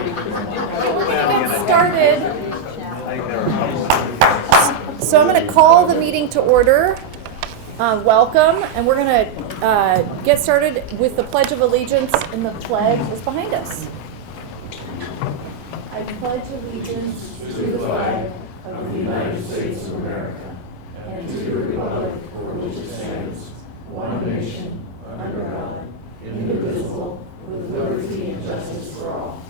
Get started. So I'm going to call the meeting to order. Welcome, and we're going to get started with the Pledge of Allegiance, and the flag is behind us. I pledge allegiance to the flag of the United States of America and to the republic for which it stands, one nation, under God, indivisible, with liberty and justice for all.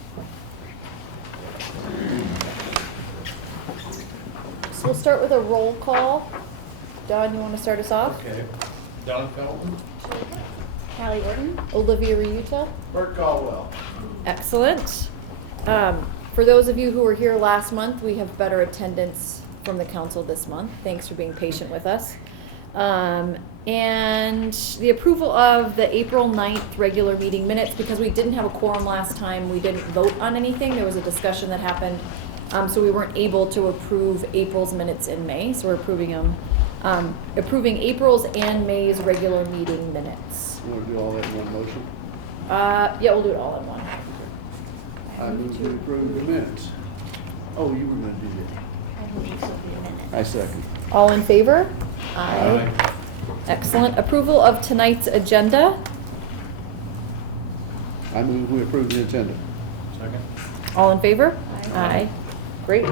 So we'll start with a roll call. Don, you want to start us off? Okay. Don Feldman. Callie Orton. Olivia Ryuta. Bert Caldwell. Excellent. For those of you who were here last month, we have better attendance from the council this month. Thanks for being patient with us. And the approval of the April 9th regular meeting minutes, because we didn't have a quorum last time, we didn't vote on anything. There was a discussion that happened, so we weren't able to approve April's minutes in May, so we're approving them. Approving April's and May's regular meeting minutes. You want to do all that in one motion? Yeah, we'll do it all in one. I move to approve the minutes. Oh, you were going to do that. I second. All in favor? Aye. Excellent. Approval of tonight's agenda. I move we approve the agenda. Second. All in favor? Aye. Great.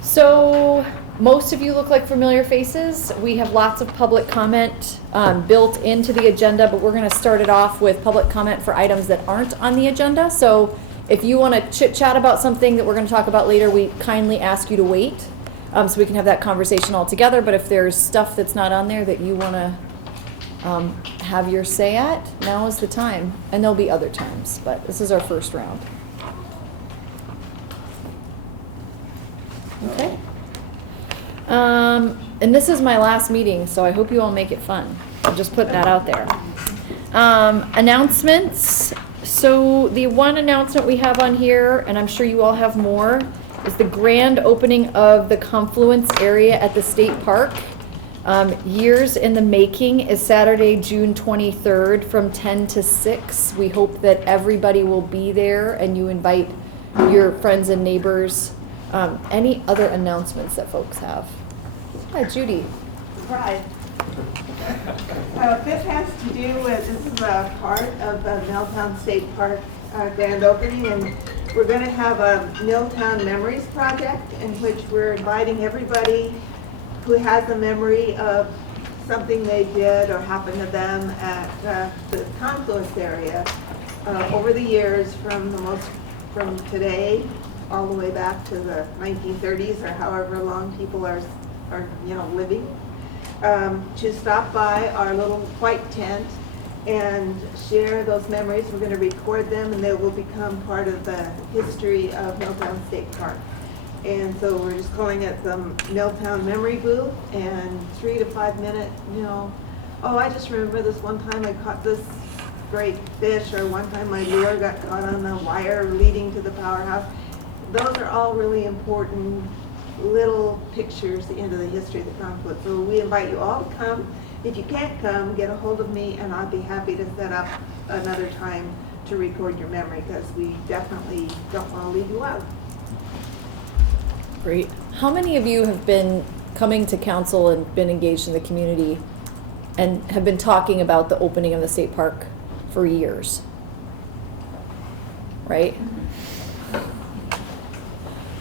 So most of you look like familiar faces. We have lots of public comment built into the agenda, but we're going to start it off with public comment for items that aren't on the agenda. So if you want to chit chat about something that we're going to talk about later, we kindly ask you to wait so we can have that conversation all together. But if there's stuff that's not on there that you want to have your say at, now is the time. And there'll be other times, but this is our first round. Okay. And this is my last meeting, so I hope you all make it fun. I'll just put that out there. Announcements. So the one announcement we have on here, and I'm sure you all have more, is the grand opening of the Confluence area at the State Park. Years in the making is Saturday, June 23rd from 10 to 6. We hope that everybody will be there and you invite your friends and neighbors. Any other announcements that folks have? Hi, Judy. Right. This has to do with, this is a part of the Milltown State Park grand opening, and we're going to have a Milltown Memories project in which we're inviting everybody who has a memory of something they did or happened to them at the Confluence area over the years, from today all the way back to the 1930s or however long people are living, to stop by our little white tent and share those memories. We're going to record them, and they will become part of the history of Milltown State Park. And so we're just calling it the Milltown Memory Booth, and 3 to 5 minute, I just remember this one time I caught this great fish, or one time my lure got caught on the wire leading to the powerhouse. Those are all really important little pictures into the history of the conflict. So we invite you all to come. If you can't come, get a hold of me, and I'll be happy to set up another time to record your memory, because we definitely don't want to leave you out. Great. How many of you have been coming to council and been engaged in the community and have been talking about the opening of the state park for years? Right?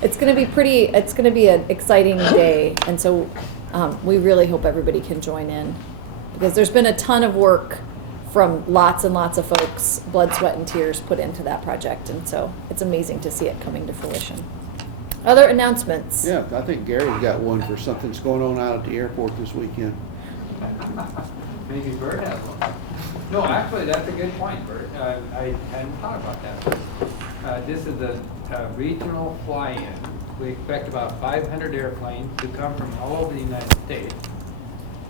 It's going to be an exciting day, and so we really hope everybody can join in, because there's been a ton of work from lots and lots of folks, blood, sweat, and tears put into that project, and so it's amazing to see it coming to fruition. Other announcements? Yeah, I think Gary's got one for something that's going on out at the airport this weekend. Maybe Bert has one. No, actually, that's a good point, Bert. I hadn't thought about that. This is a regional fly-in. We expect about 500 airplanes to come from all over the United States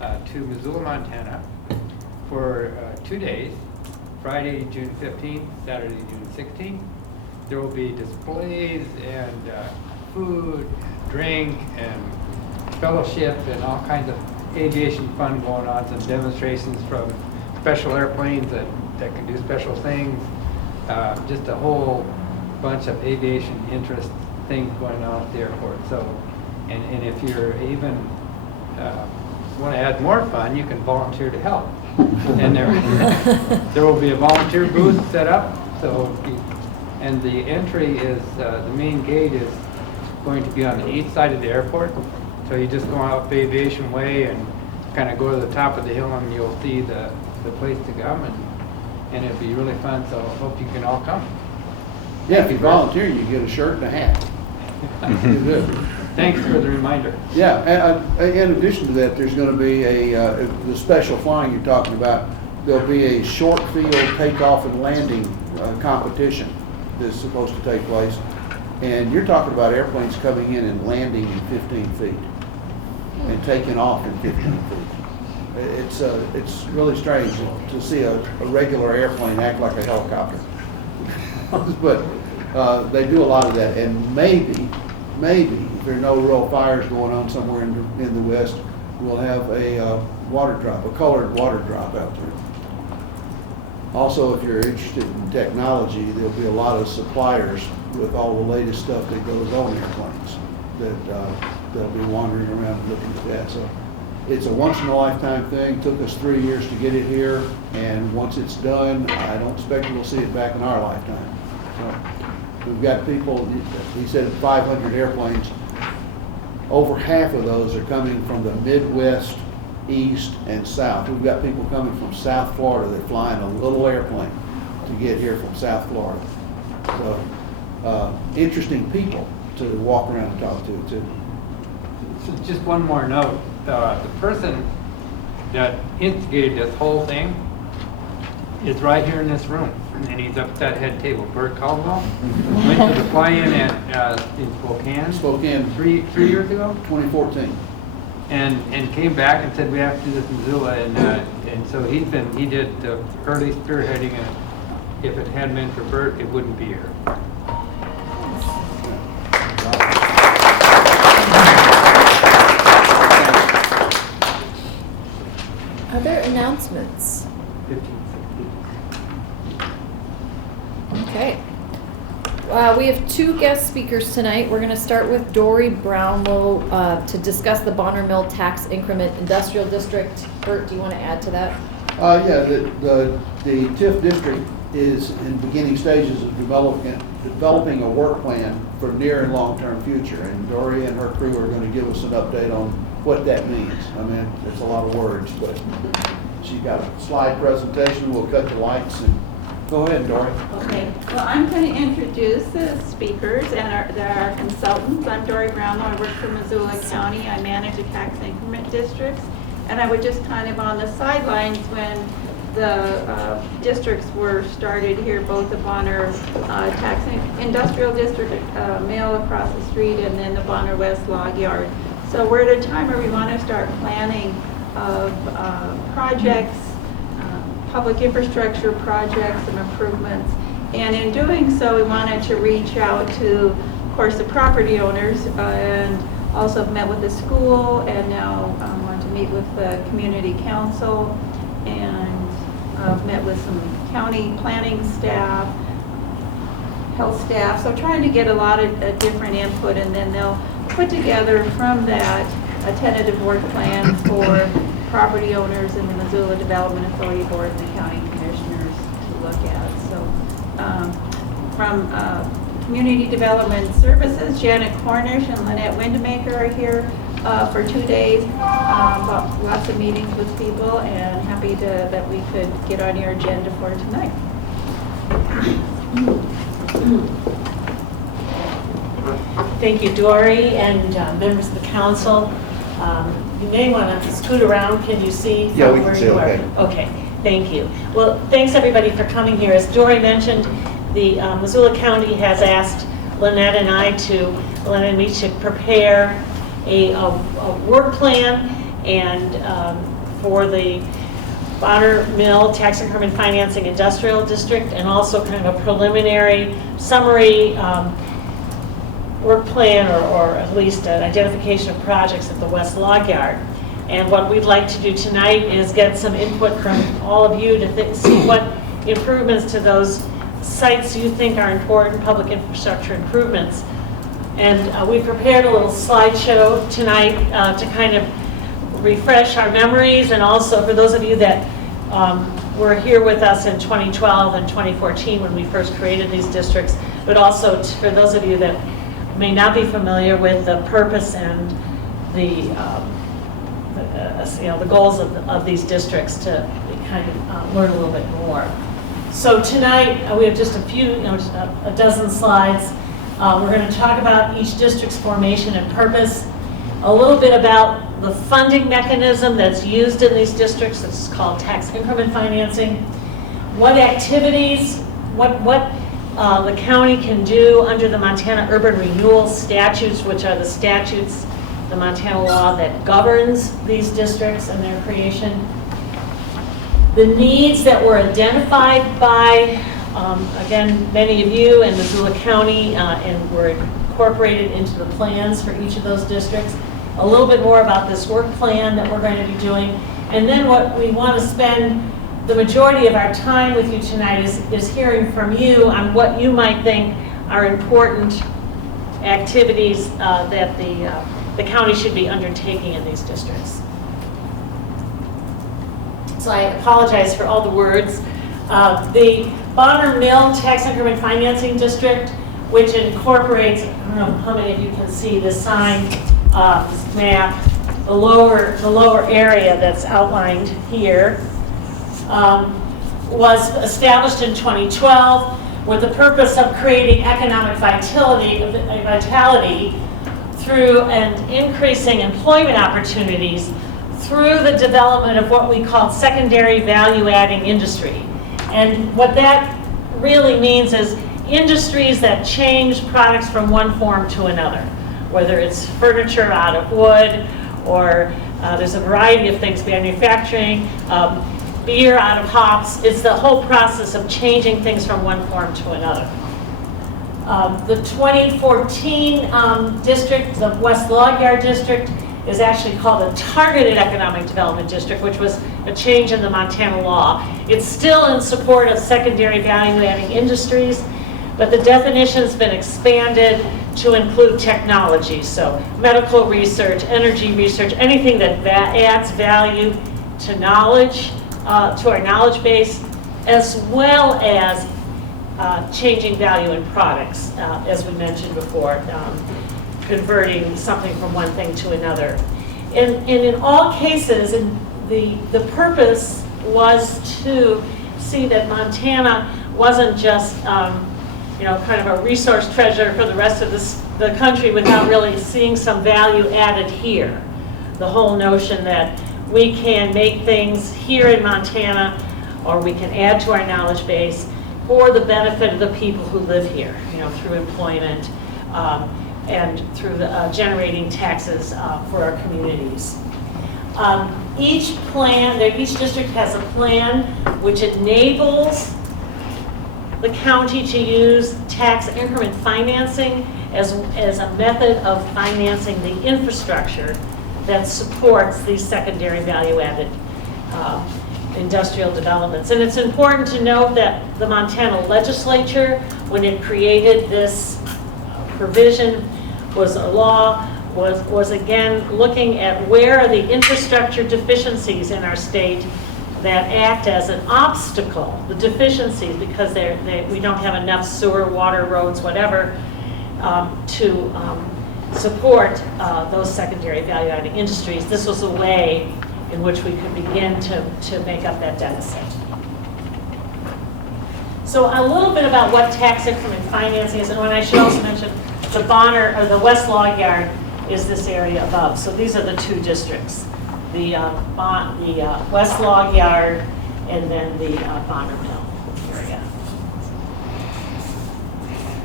to Missoula, Montana for 2 days, Friday, June 15th, Saturday, June 16th. There will be displays and food, drink, and fellowship, and all kinds of aviation fun going on, some demonstrations from special airplanes that can do special things, just a whole bunch of aviation interest things going on at the airport. So, and if you're even want to add more fun, you can volunteer to help. And there will be a volunteer booth set up. So, and the entry is the main gate is going to be on the east side of the airport. So you just go out Aviation Way and kind of go to the top of the hill, and you'll see the place to come, and it'll be really fun. So I hope you can all come. Yeah, if you volunteer, you get a shirt and a hat. You do. Thanks for the reminder. Yeah, in addition to that, there's going to be the special flying you're talking about. There'll be a short field takeoff and landing competition that's supposed to take place. And you're talking about airplanes coming in and landing in 15 feet and taking off in 15 feet. It's really strange to see a regular airplane act like a helicopter. But they do a lot of that, and maybe if there are no real fires going on somewhere in the west, we'll have a water drop, a colored water drop out there. Also, if you're interested in technology, there'll be a lot of suppliers with all the latest stuff that goes on airplanes that'll be wandering around looking at that. So it's a once-in-a-lifetime thing. Took us 3 years to get it here, and once it's done, I don't expect we'll see it back in our lifetime. So we've got people, he said 500 airplanes. Over half of those are coming from the Midwest, East, and South. We've got people coming from South Florida. They're flying a little airplane to get here from South Florida. So interesting people to walk around and talk to, too. So just one more note. The person that instigated this whole thing is right here in this room, and he's up at that head table. Bert Caldwell went to the fly-in in Spokane 3 years ago, 2014. and came back and said we have to do this in Missoula, and so he did the early spearheading, and if it hadn't been for Bert, it wouldn't be here. Other announcements? 15, 16. Okay. We have 2 guest speakers tonight. We're going to start with Dory Brownlow to discuss the Bonner Mill Tax Increment Industrial District. Bert, do you want to add to that? Yeah, the TIF district is in beginning stages of developing a work plan for near and long-term future, and Dory and her crew are going to give us an update on what that means. I mean, it's a lot of words, but she's got a slide presentation. We'll cut the lights and go ahead, Dory. Okay, well, I'm going to introduce the speakers and our consultants. I'm Dory Brownlow. I work for Missoula County. I manage the tax increment districts. And I was just kind of on the sidelines when the districts were started here, both the Bonner Industrial District, Mill across the street, and then the Bonner West Log Yard. So we're at a time where we want to start planning of projects, public infrastructure projects and improvements. And in doing so, we wanted to reach out to, of course, the property owners, and also have met with the school, and now want to meet with the community council, and met with some county planning staff, health staff. So trying to get a lot of different input, and then they'll put together from that a tentative work plan for property owners and the Missoula Development Authority Board and the county commissioners to look at. So from Community Development Services, Janet Cornish and Lynette Windemaker are here for 2 days. Lots of meetings with people, and happy that we could get on your agenda for tonight. Thank you, Dory, and members of the council. You may want to scoot around. Can you see from Yeah, we can where see, you okay. are? Okay, thank you. Well, thanks everybody for coming here. As Dory mentioned, the Missoula County has asked Lynette and me to prepare a work plan and for the Bonner Mill Tax Increment Financing Industrial District, and also kind of a preliminary summary work plan, or at least an identification of projects at the West Log Yard. And what we'd like to do tonight is get some input from all of you to see what improvements to those sites you think are important, public infrastructure improvements. And we prepared a little slideshow tonight to kind of refresh our memories, and also for those of you that were here with us in 2012 and 2014 when we first created these districts, but also for those of you that may not be familiar with the purpose and the goals of these districts, to kind of learn a little bit more. So tonight we have just a few, just a dozen slides. We're going to talk about each district's formation and purpose, a little bit about the funding mechanism that's used in these districts. It's called tax increment financing. What activities, what the county can do under the Montana Urban Renewal Statutes, which are the statutes, the Montana law that governs these districts and their creation. The needs that were identified by, again, many of you in Missoula County, and were incorporated into the plans for each of those districts. A little bit more about this work plan that we're going to be doing. And then what we want to spend the majority of our time with you tonight is hearing from you on what you might think are important activities that the county should be undertaking in these districts. So I apologize for all the words. The Bonner Mill Tax Increment Financing District, which incorporates, I don't know how many of you can see this sign, this map, the lower area that's outlined here, was established in 2012 with the purpose of creating economic vitality through and increasing employment opportunities through the development of what we call secondary value-adding industry. And what that really means is industries that change products from one form to another, whether it's furniture out of wood, or there's a variety of things, manufacturing, beer out of hops. It's the whole process of changing things from one form to another. The 2014 district, the West Log Yard District, is actually called a Targeted Economic Development District, which was a change in the Montana law. It's still in support of secondary value-adding industries, but the definition's been expanded to include technology, so medical research, energy research, anything that adds value to knowledge, to our knowledge base, as well as changing value in products, as we mentioned before, converting something from one thing to another. And in all cases, the purpose was to see that Montana wasn't just kind of a resource treasure for the rest of the country without really seeing some value added here. The whole notion that we can make things here in Montana, or we can add to our knowledge base for the benefit of the people who live here, through employment and through generating taxes for our communities. Each district has a plan which enables the county to use tax increment financing as a method of financing the infrastructure that supports these secondary value-added industrial developments. And it's important to note that the Montana legislature, when it created this provision, was a law, was again looking at where are the infrastructure deficiencies in our state that act as an obstacle, the deficiencies, because we don't have enough sewer, water, roads, whatever, to support those secondary value-adding industries. This was a way in which we could begin to make up that deficit. So a little bit about what tax increment financing is, and when I should also mention the Bonner, or the West Log Yard, is this area above. So these are the two districts, the West Log Yard and then the Bonner Mill area.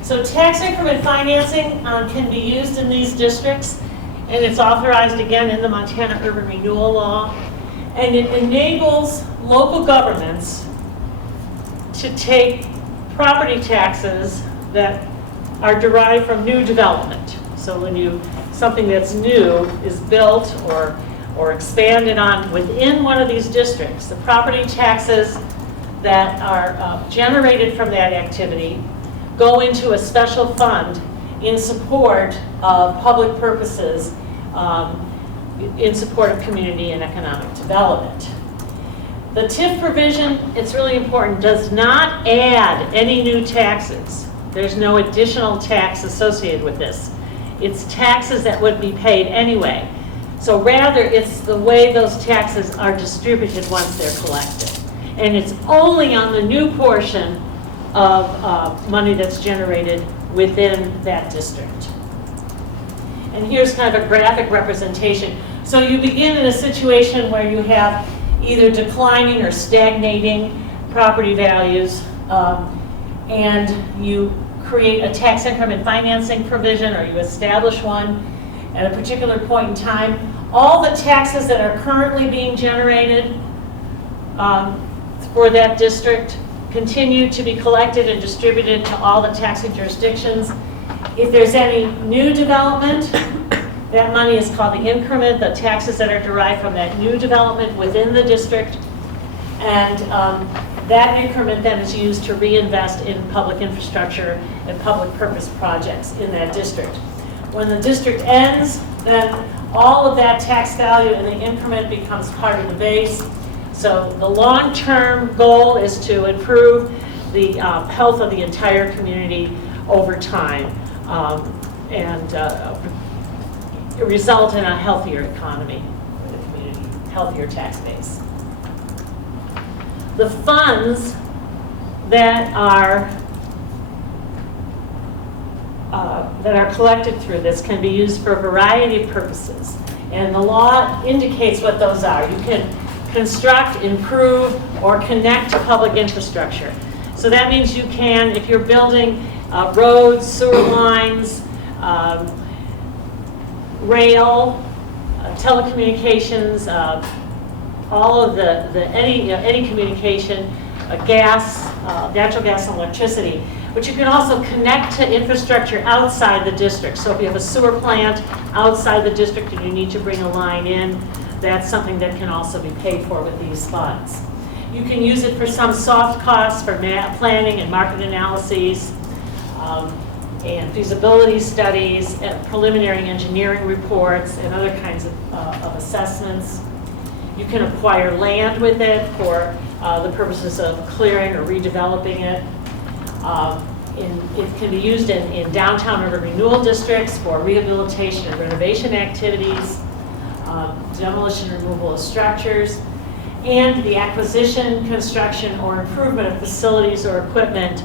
So tax increment financing can be used in these districts, and it's authorized again in the Montana Urban Renewal Law, and it enables local governments to take property taxes that are derived from new development. So when something that's new is built or expanded on within one of these districts, the property taxes that are generated from that activity go into a special fund in support of public purposes, in support of community and economic development. The TIF provision, it's really important, does not add any new taxes. There's no additional tax associated with this. It's taxes that would be paid anyway. So rather, it's the way those taxes are distributed once they're collected. And it's only on the new portion of money that's generated within that district. And here's kind of a graphic representation. So you begin in a situation where you have either declining or stagnating property values, and you create a tax increment financing provision, or you establish one at a particular point in time. All the taxes that are currently being generated for that district continue to be collected and distributed to all the taxing jurisdictions. If there's any new development, that money is called the increment, the taxes that are derived from that new development within the district. And that increment then is used to reinvest in public infrastructure and public purpose projects in that district. When the district ends, then all of that tax value and the increment becomes part of the base. So the long-term goal is to improve the health of the entire community over time, and result in a healthier economy for the community, healthier tax base. The funds that are collected through this can be used for a variety of purposes, and the law indicates what those are. You can construct, improve, or connect to public infrastructure. So that means you can, if you're building roads, sewer lines, rail, telecommunications, all of any communication, gas, natural gas and electricity. But you can also connect to infrastructure outside the district. So if you have a sewer plant outside the district and you need to bring a line in, that's something that can also be paid for with these funds. You can use it for some soft costs for planning and market analyses, and feasibility studies, and preliminary engineering reports, and other kinds of assessments. You can acquire land with it for the purposes of clearing or redeveloping it. It can be used in downtown urban renewal districts for rehabilitation and renovation activities, demolition and removal of structures, and the acquisition, construction, or improvement of facilities or equipment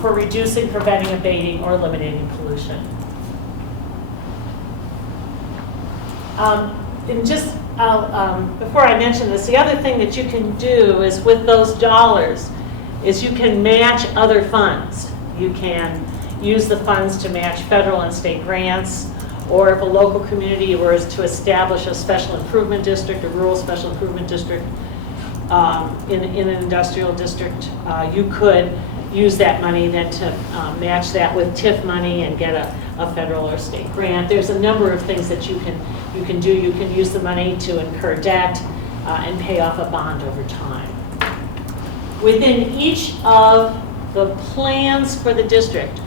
for reducing, preventing, abating, or eliminating pollution. Before I mention this, the other thing that you can do is with those dollars is you can match other funds. You can use the funds to match federal and state grants, or if a local community were to establish a special improvement district, a rural special improvement district in an industrial district, you could use that money then to match that with TIF money and get a federal or state grant. There's a number of things that you can do. You can use the money to incur debt and pay off a bond over time. Within each of the plans for the district,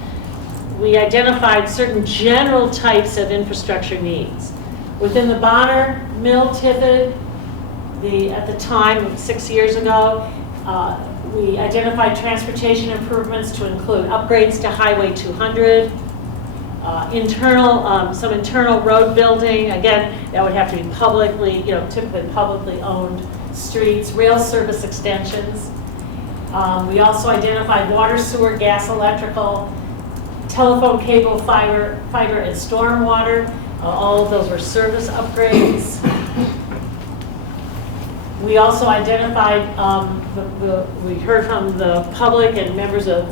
we identified certain general types of infrastructure needs. Within the Bonner Mill TIF, at the time, 6 years ago, we identified transportation improvements to include upgrades to Highway 200, some internal road building. Again, that would have to be publicly, typically publicly owned streets, rail service extensions. We also identified water, sewer, gas, electrical, telephone, cable, fiber, and stormwater. All of those were service upgrades. We also identified, we heard from the public and members of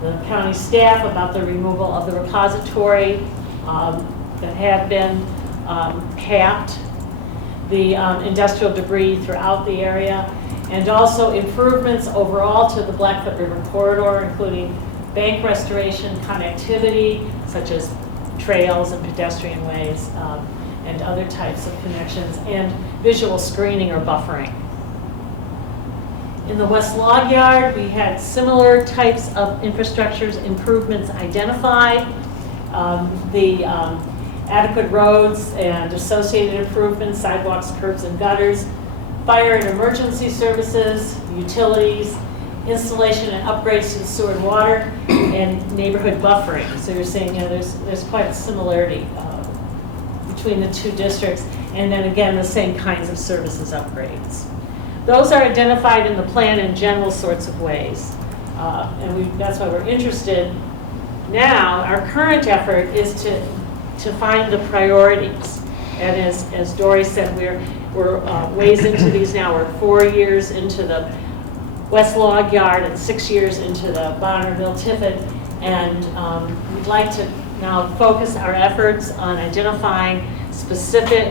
the county staff about the removal of the repository that had been capped, the industrial debris throughout the area, and also improvements overall to the Blackfoot River corridor, including bank restoration, connectivity, such as trails and pedestrian ways, and other types of connections, and visual screening or buffering. In the West Log Yard, we had similar types of infrastructures improvements identified. The adequate roads and associated improvements, sidewalks, curbs, and gutters, fire and emergency services, utilities, installation and upgrades to the sewer and water, and neighborhood buffering. So you're seeing there's quite a similarity between the two districts, and then again, the same kinds of services upgrades. Those are identified in the plan in general sorts of ways, and that's why we're interested. Now, our current effort is to find the priorities, and as Dory said, we're ways into these now. We're 4 years into the West Log Yard and 6 years into the Bonner Mill Tiffin, and we'd like to now focus our efforts on identifying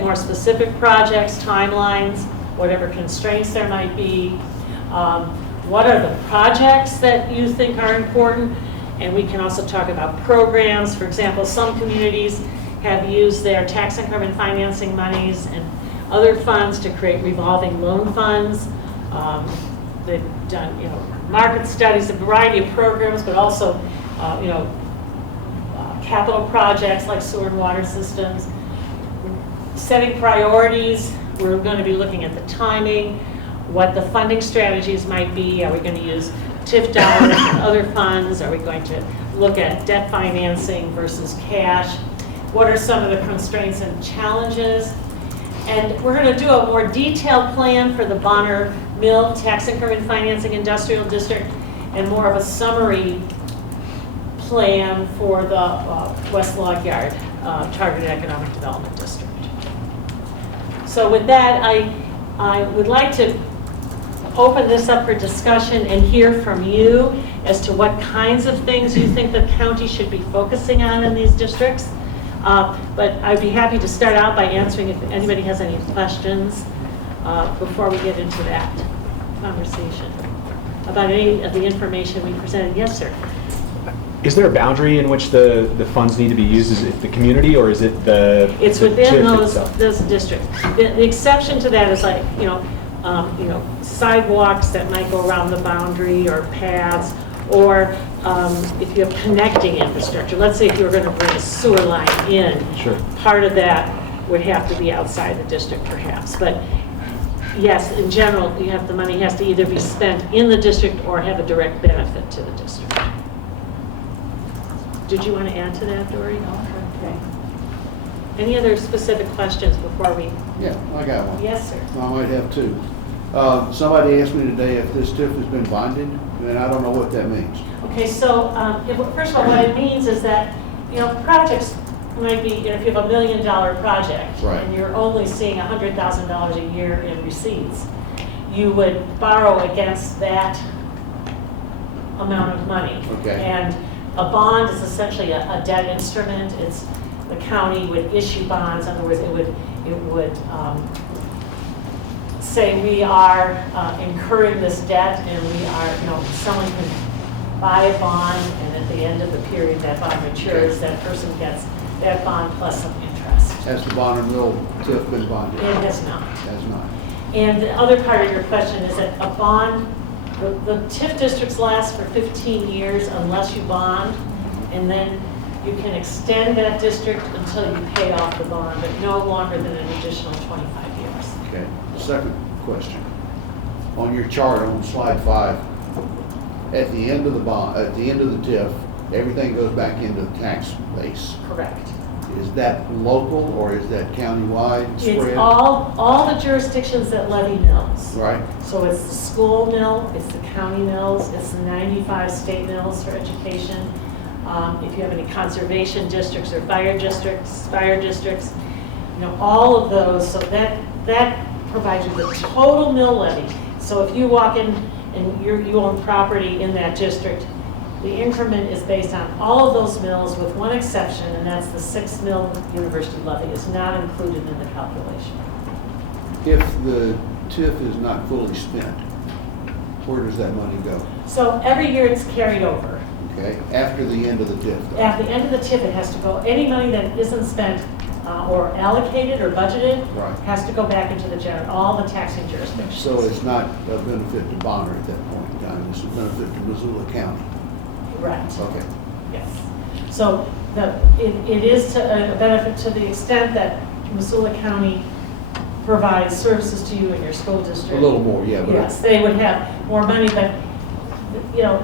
more specific projects, timelines, whatever constraints there might be. What are the projects that you think are important? And we can also talk about programs. For example, some communities have used their tax increment financing monies and other funds to create revolving loan funds. They've done, market studies, a variety of programs, but also, capital projects like sewer and water systems. Setting priorities, we're going to be looking at the timing, what the funding strategies might be. Are we going to use TIF dollars and other funds? Are we going to look at debt financing versus cash? What are some of the constraints and challenges? And we're going to do a more detailed plan for the Bonner Mill Tax Increment Financing Industrial District and more of a summary plan for the West Log Yard Targeted Economic Development District. So with that, I would like to open this up for discussion and hear from you as to what kinds of things you think the county should be focusing on in these districts. But I'd be happy to start out by answering if anybody has any questions before we get into that conversation about any of the information we presented. Yes, sir. Is there a boundary in which the funds need to be used? Is it the community or is it the It's the within TIF those itself? districts. The exception to that is like, sidewalks that might go around the boundary or paths, or if you have connecting infrastructure. Let's say if you were going to bring a sewer line in, Sure. part of that would have to be outside the district perhaps. But yes, in general, the money has to either be spent in the district or have a direct benefit to the district. Did you want to add to that, Dory? Okay. Any other specific questions before we? Yeah, I got one. Yes, sir. I might have two. Somebody asked me today if this TIF has been bonded, and I don't know what that means. Okay, so first of all, what it means is that, projects might be, if you have $1 million project, Right. and you're only seeing $100,000 a year in receipts, you would borrow against that amount of money. Okay. And a bond is essentially a debt instrument. The county would issue bonds. In other words, it would say we are incurring this debt, and we are, someone can buy a bond, and at the end of the period that bond matures, that person gets that bond plus some interest. Has the Bonner Mill TIF been bonded? It has not. Has not. And the other part of your question is that a bond, the TIF districts last for 15 years unless you bond, and then you can extend that district until you pay off the bond, but no longer than an additional 25 years. Okay. Second question. On your chart on slide 5, at the end of the bond, at the end of the TIF, everything goes back into the tax base. Correct. Is that local or is that countywide spread? It's all the jurisdictions that levy mills. Right. So it's the school mill, it's the county mills, it's the 95 state mills for education. If you have any conservation districts or fire districts, all of those, so that provides you the total mill levy. So if you walk in and you own property in that district, the increment is based on all of those mills with one exception, and that's the 6 mill university levy is not included in the calculation. If the TIF is not fully spent, where does that money go? So every year it's carried over. Okay, after the end of the TIF. though. At the end of the TIF, it has to go, any money that isn't spent or allocated or budgeted, Right. has to go back into the general, all the taxing jurisdictions. So it's not a benefit to Bonner at that point in time, it's a benefit to Missoula County. Right. Okay. Yes. So it is a benefit to the extent that Missoula County provides services to you in your school district. A little more, yeah. But Yes, they would have more money, but, you know,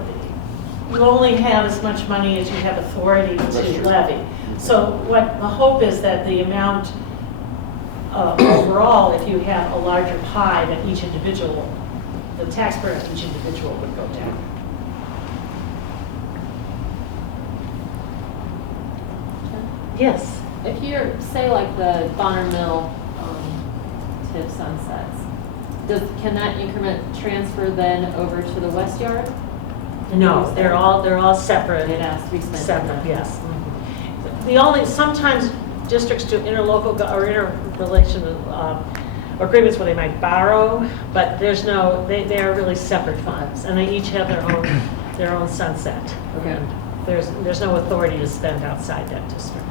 you only have as much money as you have authority That's to true. levy. So what the hope is that the amount overall, if you have a larger pie, that each individual, the tax burden of each individual would go down. Yes. If you're, say like the Bonner Mill tip sunsets, can that increment transfer then over to the west yard? No, they're all separate. It has to be spent. Separate, yes. The only, sometimes districts do interlocal or interrelation agreements where they might borrow, but there's no, they are really separate funds, and they each have their own sunset. Okay. And there's no authority to spend outside that district.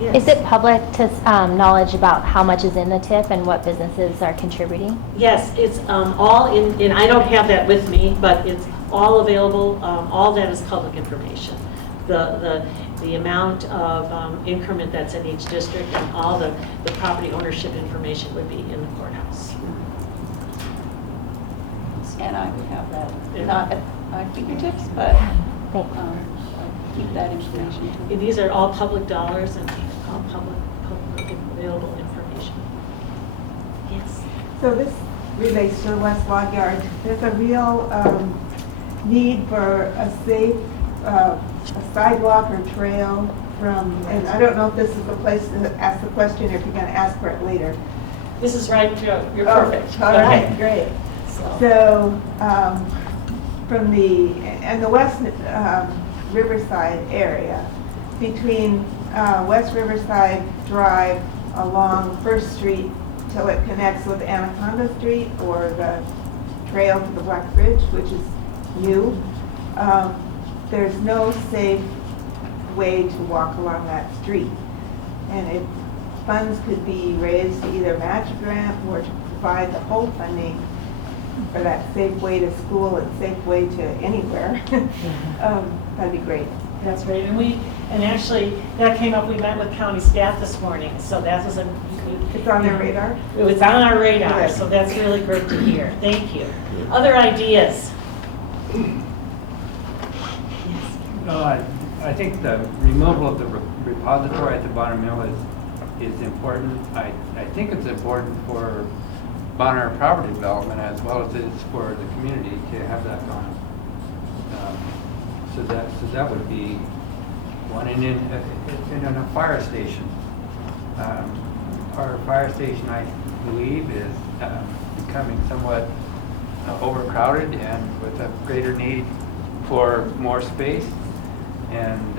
Yes. Is it public to knowledge about how much is in the TIP and what businesses are contributing? Yes, it's all in, I don't have that with me, but it's all available, all that is public information. The amount of increment that's in each district and all the property ownership information would be in the courthouse. And I would have that, Yeah. not at my fingertips, but Thanks. I'll keep that information too. These are all public dollars and all public available information. Yes. So this relates to the West Log Yard. There's a real need for a safe a sidewalk or trail from, and I don't know if this is the place to ask the question or if you're going to ask for it later. This is right, Joe. You're Oh, perfect. All right, great. So, So, from the West Riverside area, between West Riverside Drive along First Street till it connects with Anaconda Street or the trail to the Black Bridge, which is new, there's no safe way to walk along that street. And if funds could be raised to either match a grant or to provide the whole funding for that safe way to school and safe way to anywhere, that'd be great. that's right. And actually, that came up, we met with county staff this morning, so that was It's on their radar. It was on our radar, Good. so that's really great to hear. Thank you. Other ideas? I think the removal of the repository at the Bonner Mill is important. I think it's important for Bonner property development as well as it is for the community to have that gone. So that would be one. And in a fire station, our fire station, I believe, is becoming somewhat overcrowded and with a greater need for more space. And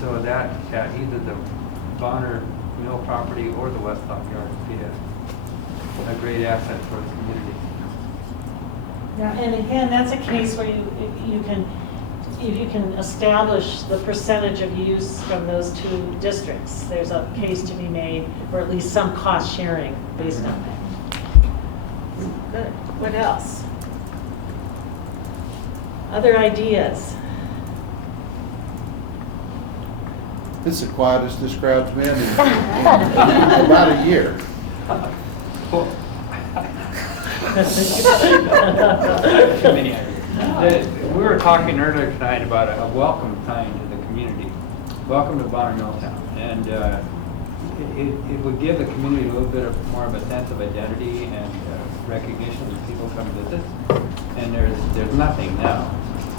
so that either the Bonner Mill property or the West Lock Yard would be a great asset for the community. Now, and again, that's a case where you can establish the percentage of use from those two districts. There's a case to be made, or at least some cost sharing based on that. Good. What else? Other ideas? It's the quietest this crowd's been in about a year. We were talking earlier tonight about a welcome sign to the community. Welcome to Bonner Milltown. And it would give the community a little bit more of a sense of identity and recognition as people come visit. And there's nothing now.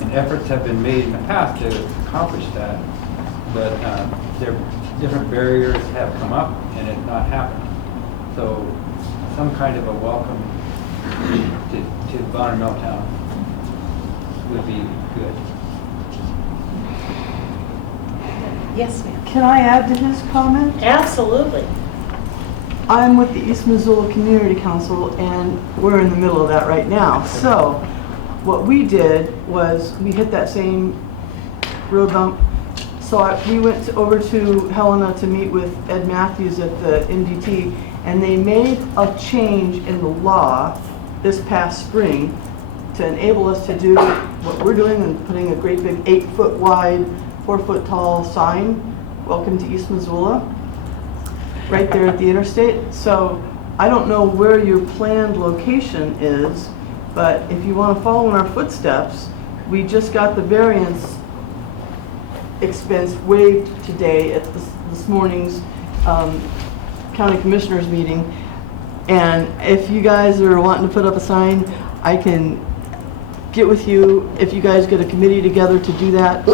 And efforts have been made in the past to accomplish that, but different barriers have come up and it's not happened. So some kind of a welcome to Bonner Milltown would be good. Yes, ma'am. Can I add to his comment? Absolutely. I'm with the East Missoula Community Council, and we're in the middle of that right now. So what we did was we hit that same road bump So we went over to Helena to meet with Ed Matthews at the MDT, and they made a change in the law this past spring to enable us to do what we're doing and putting a great big 8-foot wide, 4-foot tall sign, "Welcome to East Missoula," right there at the interstate. So I don't know where your planned location is, but if you want to follow in our footsteps, we just got the variance expense waived today at this morning's county commissioners meeting. And if you guys are wanting to put up a sign, I can get with you. If you guys get a committee together to do that,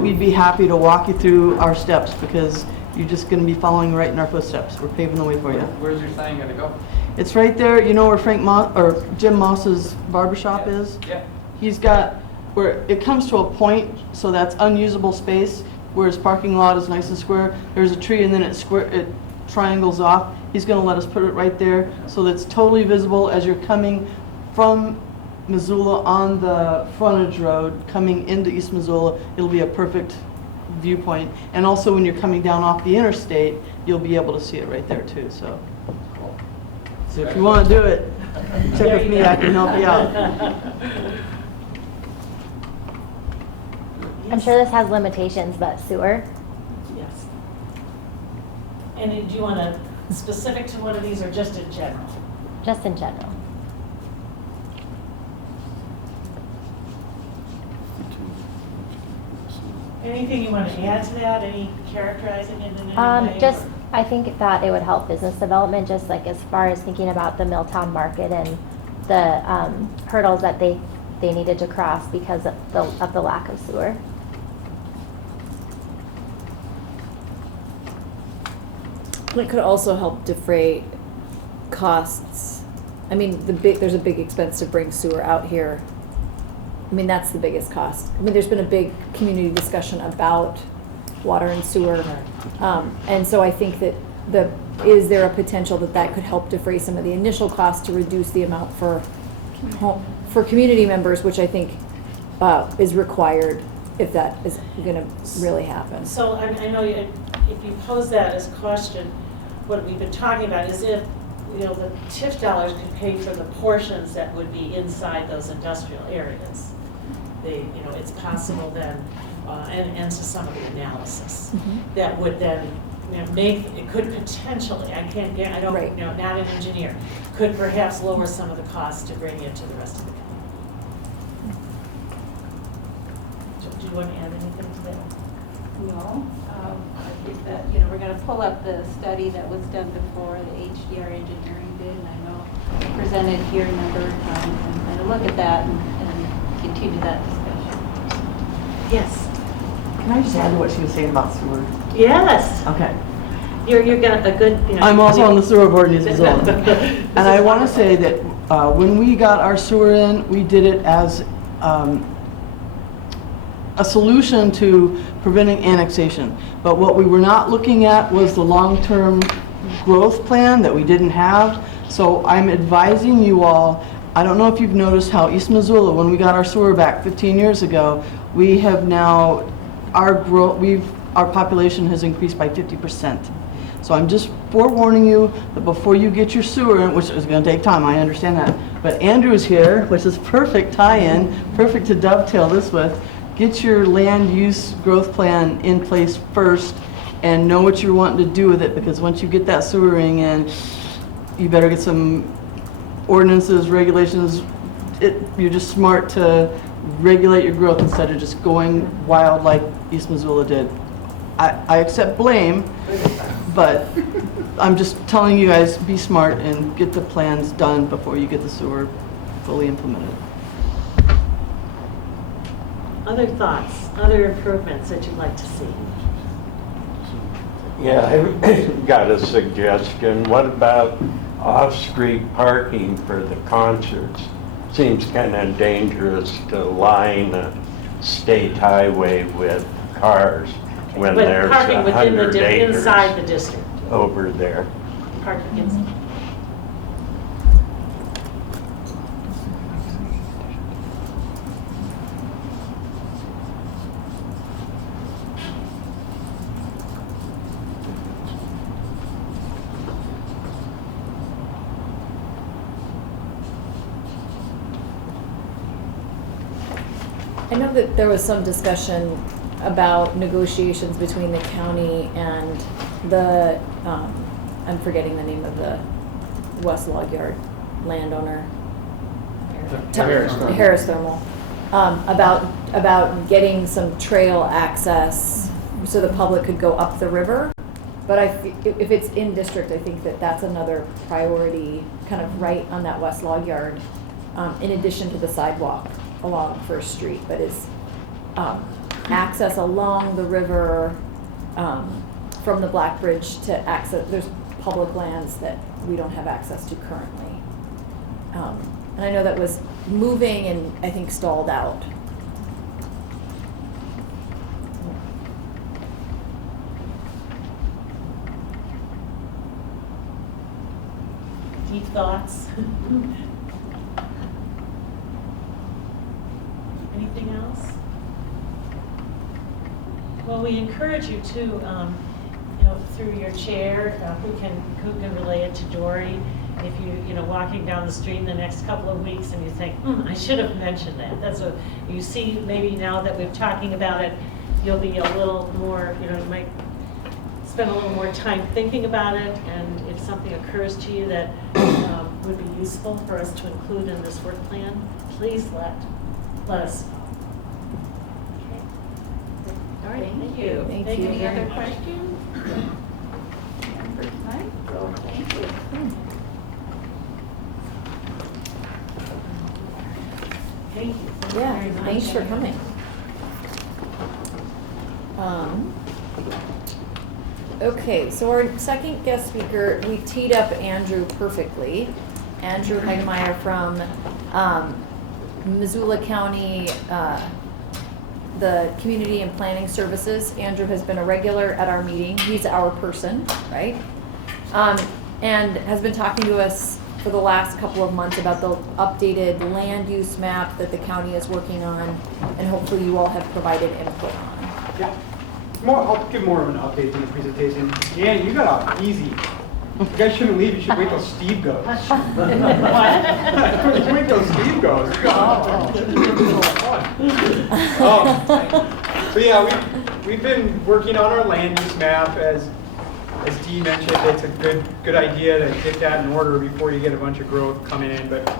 we'd be happy to walk you through our steps, because you're just going to be following right in our footsteps. We're paving the way for you. Where's your sign gonna go? It's right there. You know where Frank Moss or Jim Moss's barber shop Yeah. is? Yeah. He's got where it comes to a point, so that's unusable space, where his parking lot is nice and square. There's a tree and then it triangles off. He's gonna let us put it right there so that it's totally visible as you're coming from Missoula on the frontage road, coming into East Missoula. It'll be a perfect viewpoint. And also when you're coming down off the interstate, you'll be able to see it right there too, so. So if you wanna do it, check with me, I can help you out. I'm sure this has limitations, but sewer, Yes. And do you want a specific to one of these or just in general? just in general. Anything you want to add to that? Any characterizing it in any way? Just, or- I think that it would help business development, just like as far as thinking about the Milltown market and the hurdles that they needed to cross because of the lack of sewer. It could also help defray costs. I mean, there's a big expense to bring sewer out here. I mean, that's the biggest cost. I mean, there's been a big community discussion about water and sewer. And so I think that is there a potential that could help defray some of the initial costs to reduce the amount for community members, which I think is required if that is gonna really happen. So I know if you pose that as a question, what we've been talking about is if, the TIF dollars could pay for the portions that would be inside those industrial areas. It's possible then, and to some of the analysis, that would then, it could potentially, I don't, Right. Not an engineer, could perhaps lower some of the costs to bring it to the rest of the county. Do you want to add anything to that? No, I think that, we're gonna pull up the study that was done before, the HDR engineering did, and I know presented here a number of times, and kind of look at that and continue that discussion. Yes. Can I just add to what she was saying about sewer? Yes. Okay. You're got a good, I'm also on the sewer board in East Missoula. And I want to say that when we got our sewer in, we did it as a solution to preventing annexation. But what we were not looking at was the long-term growth plan that we didn't have. So I'm advising you all, I don't know if you've noticed how East Missoula, when we got our sewer back 15 years ago, we have now, our population has increased by 50%. So I'm just forewarning you that before you get your sewer in, which is going to take time, I understand that. But Andrew's here, which is perfect tie-in, perfect to dovetail this with. Get your land use growth plan in place first and know what you're wanting to do with it, because once you get that sewering in, you better get some ordinances, regulations. You're just smart to regulate your growth instead of just going wild like East Missoula did. I accept blame, but I'm just telling you guys, be smart and get the plans done before you get the sewer fully implemented. Other thoughts, other improvements that you'd like to see? Yeah, I've got a suggestion. What about off-street parking for the concerts? Seems kind of dangerous to line a state highway with cars when But there's parking within 100 acres inside the district. over there. Parking inside. know that there was some discussion about negotiations between the county and the, I'm forgetting the name of the West Log Yard landowner. Harris Thermal. About getting some trail access so the public could go up the river. But if it's in district, I think that that's another priority, kind of right on that West Log Yard, in addition to the sidewalk along First Street, but is access along the river from the Black Bridge to access. There's public lands that we don't have access to currently, and I know that was moving and I think stalled out. Deep thoughts? Anything else? Well, we encourage you to, through your chair, who can relay it to Dory. If you're walking down the street in the next couple of weeks and you think, I should have mentioned that. That's what you see. Maybe now that we're talking about it, you'll be a little more, you might spend a little more time thinking about it. And if something occurs to you that would be useful for us to include in this work plan, please let us know. All right, thank you. Thank you Any very other much. questions? For tonight? So, thank you. Thank you. Thank you Yeah, very much. thanks for coming. Okay, so our second guest speaker, we teed up Andrew perfectly. Andrew Hegemeyer from Missoula County, the Community and Planning Services. Andrew has been a regular at our meeting. He's our person, right? And has been talking to us for the last couple of months about the updated land use map that the county is working on, and hopefully you all have provided input on. Yeah. I'll give more of an update in the presentation. Dan, you got off easy. You guys shouldn't leave. You should wait till Steve goes. You wait till Steve goes. So yeah, we've been working on our land use map. As Dee mentioned, it's a good idea to get that in order before you get a bunch of growth coming in. But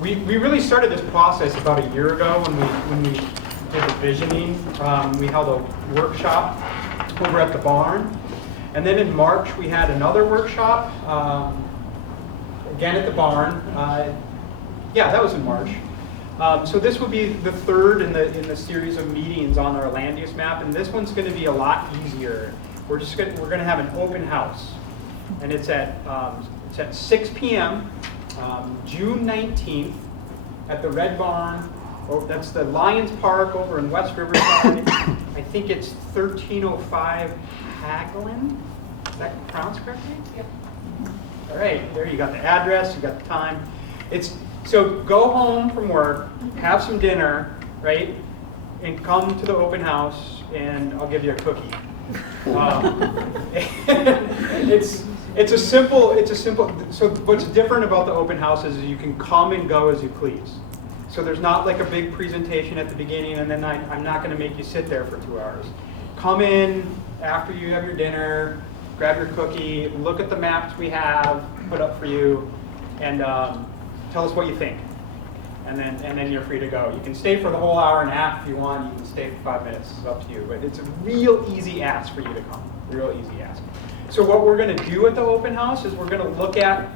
we really started this process about a year ago when we did the visioning. We held a workshop over at the barn. And then in March, we had another workshop, again at the barn. Yeah, that was in March. So this will be the third in the series of meetings on our land use map, and this one's going to be a lot easier. We're going to have an open house, and it's at 6 p.m. June 19th at the Red Barn. Oh, that's the Lions Park over in West Riverside. I think it's 1305 Hagelin. Is that pronounced correctly? Yep. All right, there you got the address, you got the time. So go home from work, have some dinner, right, and come to the open house, and I'll give you a cookie. It's a simple. So what's different about the open house is you can come and go as you please. So there's not like a big presentation at the beginning, and then I'm not going to make you sit there for 2 hours. Come in after you have your dinner, grab your cookie, look at the maps we have put up for you, and tell us what you think. And then you're free to go. You can stay for the whole hour and a half if you want. You can stay for 5 minutes. It's up to you. But it's a real easy ask for you to come. Real easy ask. So what we're going to do at the open house is we're going to look at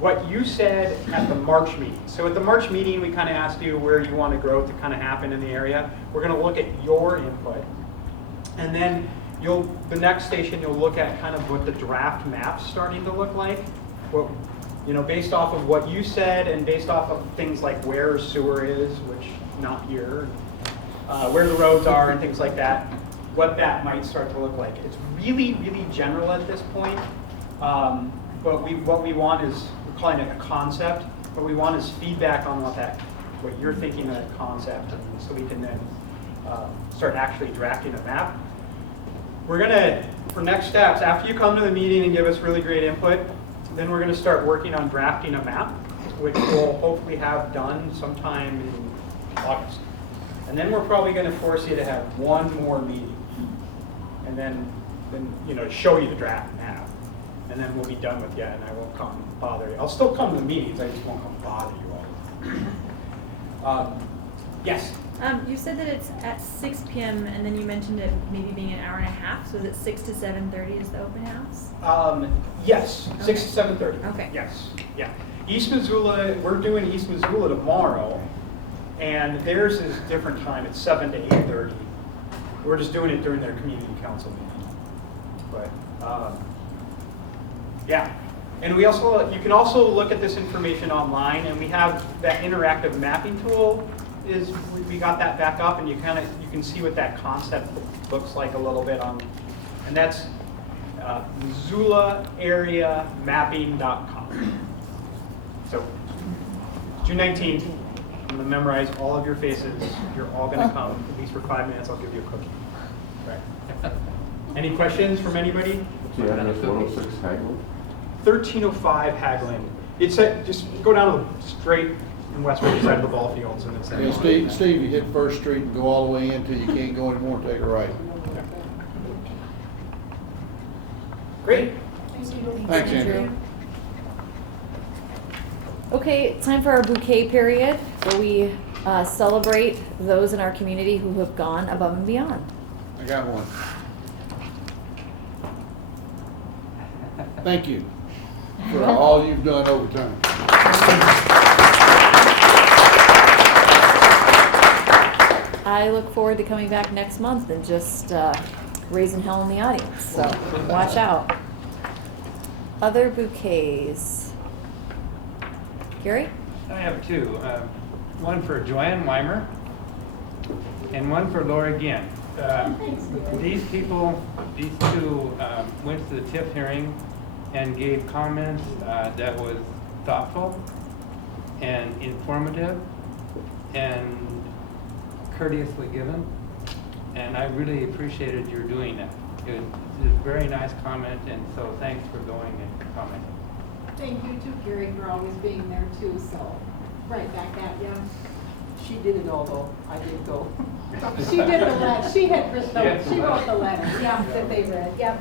what you said at the March meeting. So at the March meeting, we kind of asked you where you want growth to kind of happen in the area. We're going to look at your input. And then the next station, you'll look at kind of what the draft map's starting to look like. Based off of what you said and based off of things like where sewer is, which not here, where the roads are and things like that, what that might start to look like. It's really, really general at this point. But what we want is, we're calling it a concept, what we want is feedback on what you're thinking of that concept, so we can then start actually drafting a map. We're gonna, for next steps, after you come to the meeting and give us really great input, then we're gonna start working on drafting a map, which we'll hopefully have done sometime in August. And then we're probably gonna force you to have one more meeting. And then, show you the draft now. And then we'll be done with you, and I won't come bother you. I'll still come to the meetings, I just won't come bother you all. Yes? You said that it's at 6 p.m. and then you mentioned it maybe being an hour and a half, so is it 6 to 7:30 is the open house? Yes, 6 to 7:30. Okay. Yes, yeah. East Missoula, we're doing East Missoula tomorrow, and theirs is a different time, it's 7 to 8:30. We're just doing it during their community council meeting. But, yeah. And you can also look at this information online, and we have that interactive mapping tool we got that back up, and you can see what that concept looks like a little bit on, and that's MissoulaAreaMapping.com. So June 19th, I'm going to memorize all of your faces. You're all going to come, at least for 5 minutes. I'll give you a cookie. Right. Any questions from anybody? Yeah, that's 106 Haglin. 1305 Haglin. It's just go down the straight in West Ridge side of the ball fields, and it's Yeah, Steve, you hit First Street and go all the way in until you can't go anymore, take a right. Great. Thanks, Andrew. Okay, time for our bouquet period, where we celebrate those in our community who have gone above and beyond. I got one. Thank you for all you've done over time. I look forward to coming back next month and just raising hell in the audience, so watch out. Other bouquets. Gary? I have two. One for Joanne Weimer and one for Laura Ginn. These two went to the TIF hearing and gave comments that was thoughtful and informative and courteously given, and I really appreciated your doing that. It was a very nice comment, and so thanks for going and commenting. Thank you too, Gary, for always being there too, so right back at you. She did it all though, I didn't go. She did the letter, she wrote the letter, yeah, that they read, yep.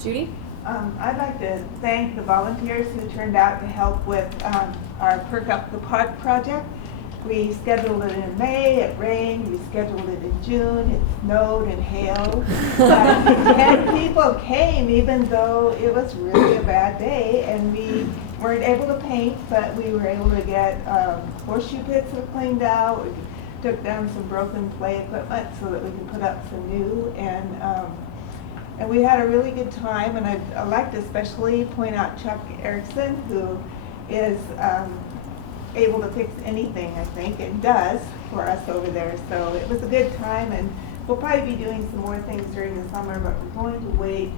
Judy? I'd like to thank the volunteers who turned out to help with our Perk Up the Park project. We scheduled it in May, it rained, we scheduled it in June, it snowed and hailed. And people came even though it was really a bad day, and we weren't able to paint, but we were able to get horseshoe pits that cleaned out. We took down some broken play equipment so that we could put up some new, and we had a really good time, and I'd like to especially point out Chuck Erickson, who is able to fix anything, I think, and does for us over there. So it was a good time, and we'll probably be doing some more things during the summer, but we're going to wait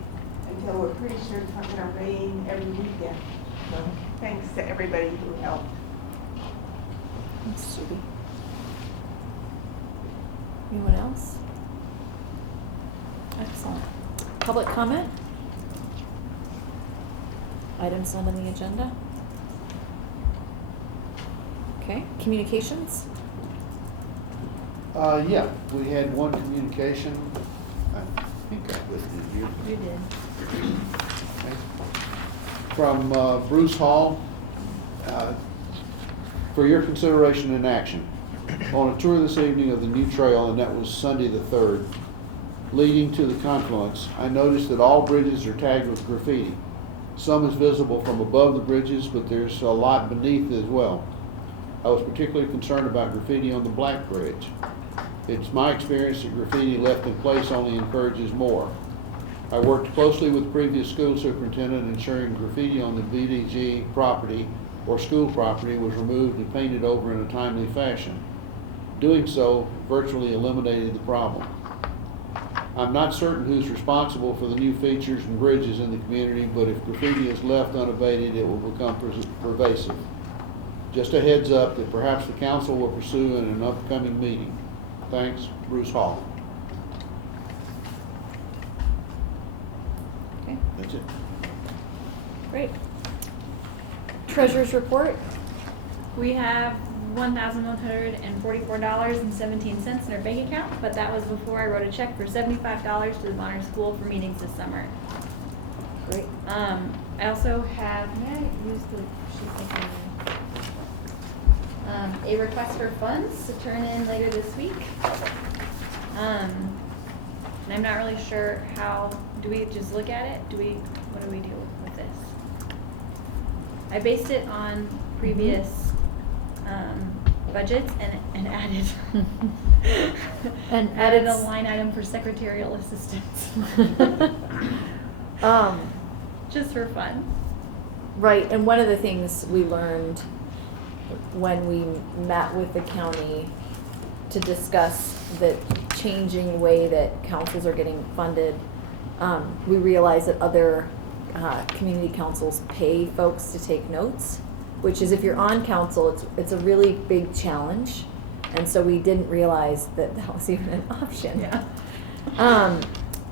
until we're pretty sure it's not going to rain every weekend. So thanks to everybody who helped. Thanks, Judy. Anyone else? Excellent. Public comment? Items not on the agenda? Okay, communications? Yeah, we had one communication. I think I listed it here. You did. From Bruce Hall, for your consideration and action. On a tour this evening of the new trail, and that was Sunday the 3rd, leading to the confluence, I noticed that all bridges are tagged with graffiti. Some is visible from above the bridges, but there's a lot beneath as well. I was particularly concerned about graffiti on the Black Bridge. It's my experience that graffiti left in place only encourages more. I worked closely with the previous school superintendent ensuring graffiti on the VDG property or school property was removed and painted over in a timely fashion. Doing so virtually eliminated the problem. I'm not certain who's responsible for the new features and bridges in the community, but if graffiti is left unabated, it will become pervasive. Just a heads up that perhaps the council will pursue in an upcoming meeting. Thanks, Bruce Hall. Okay, That's it. great. Treasurer's report? We have $1,144.17 in our bank account, but that was before I wrote a check for $75 to the Bonner School for meetings this summer. Great. I also have, may I use the sheet that's in there? A request for funds to turn in later this week. And I'm not really sure how, do we just look at it? What do we do with this? I based it on previous budgets and added added a line item for secretarial assistance. Just for fun. Right, and one of the things we learned when we met with the county to discuss the changing way that councils are getting funded, we realized that other community councils pay folks to take notes, which is if you're on council, it's a really big challenge. And so we didn't realize that that was even an option. Yeah.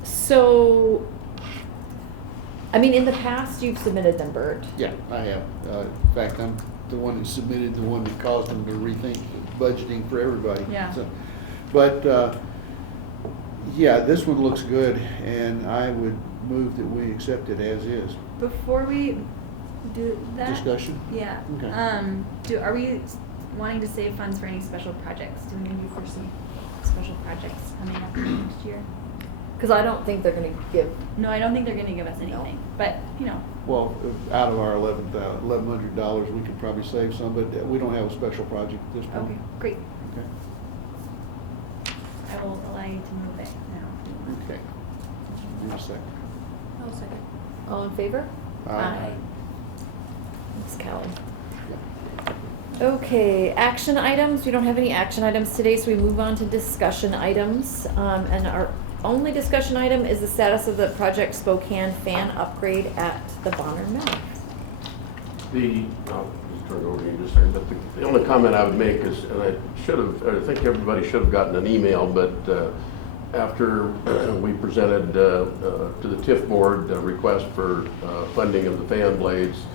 So, I mean, in the past, you've submitted them, Bert. Yeah, I have. In fact, I'm the one that submitted, the one that caused them to rethink budgeting for everybody. Yeah. So, but, yeah, this one looks good, and I would move that we accept it as is. Before we do that. Discussion? Yeah. Okay. Are we wanting to save funds for any special projects? Do we maybe foresee special projects coming up next year? Because I don't think they're gonna give. No, I don't think they're gonna give us anything, but, you know. Well, out of our $1,100, we could probably save some, but we don't have a special project at this point. Okay, great. Okay. I will allow you to move it now. Okay. Give me a second. I'll second. All in favor? Aye. Thanks, Callie. Yeah. Okay, action items. We don't have any action items today, so we move on to discussion items. And our only discussion item is the status of the Project Spokane fan upgrade at the Bonner Mill. I'll just turn it over to you just a second, but the only comment I would make is, and I think everybody should have gotten an email, but after we presented to the TIF board a request for funding of the fan blades,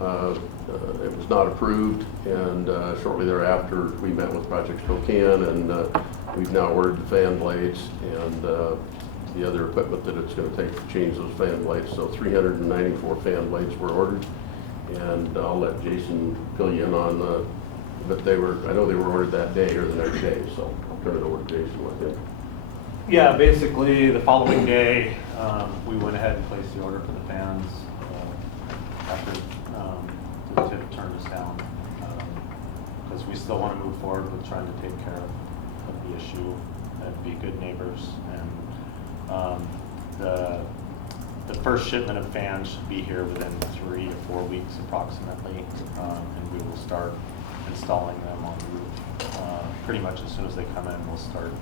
it was not approved, and shortly thereafter we met with Project Spokane, and we've now ordered the fan blades and the other equipment that it's going to take to change those fan blades. So 394 fan blades were ordered, and I'll let Jason fill you in on but I know they were ordered that day or the next day, so I'll turn it over to Jason with him. Yeah, basically the following day, we went ahead and placed the order for the fans after the TIF turned us down, because we still want to move forward with trying to take care of the issue and be good neighbors. And the first shipment of fans should be here within 3 to 4 weeks approximately, and we will start installing them on the roof pretty much as soon as they come in. We'll start.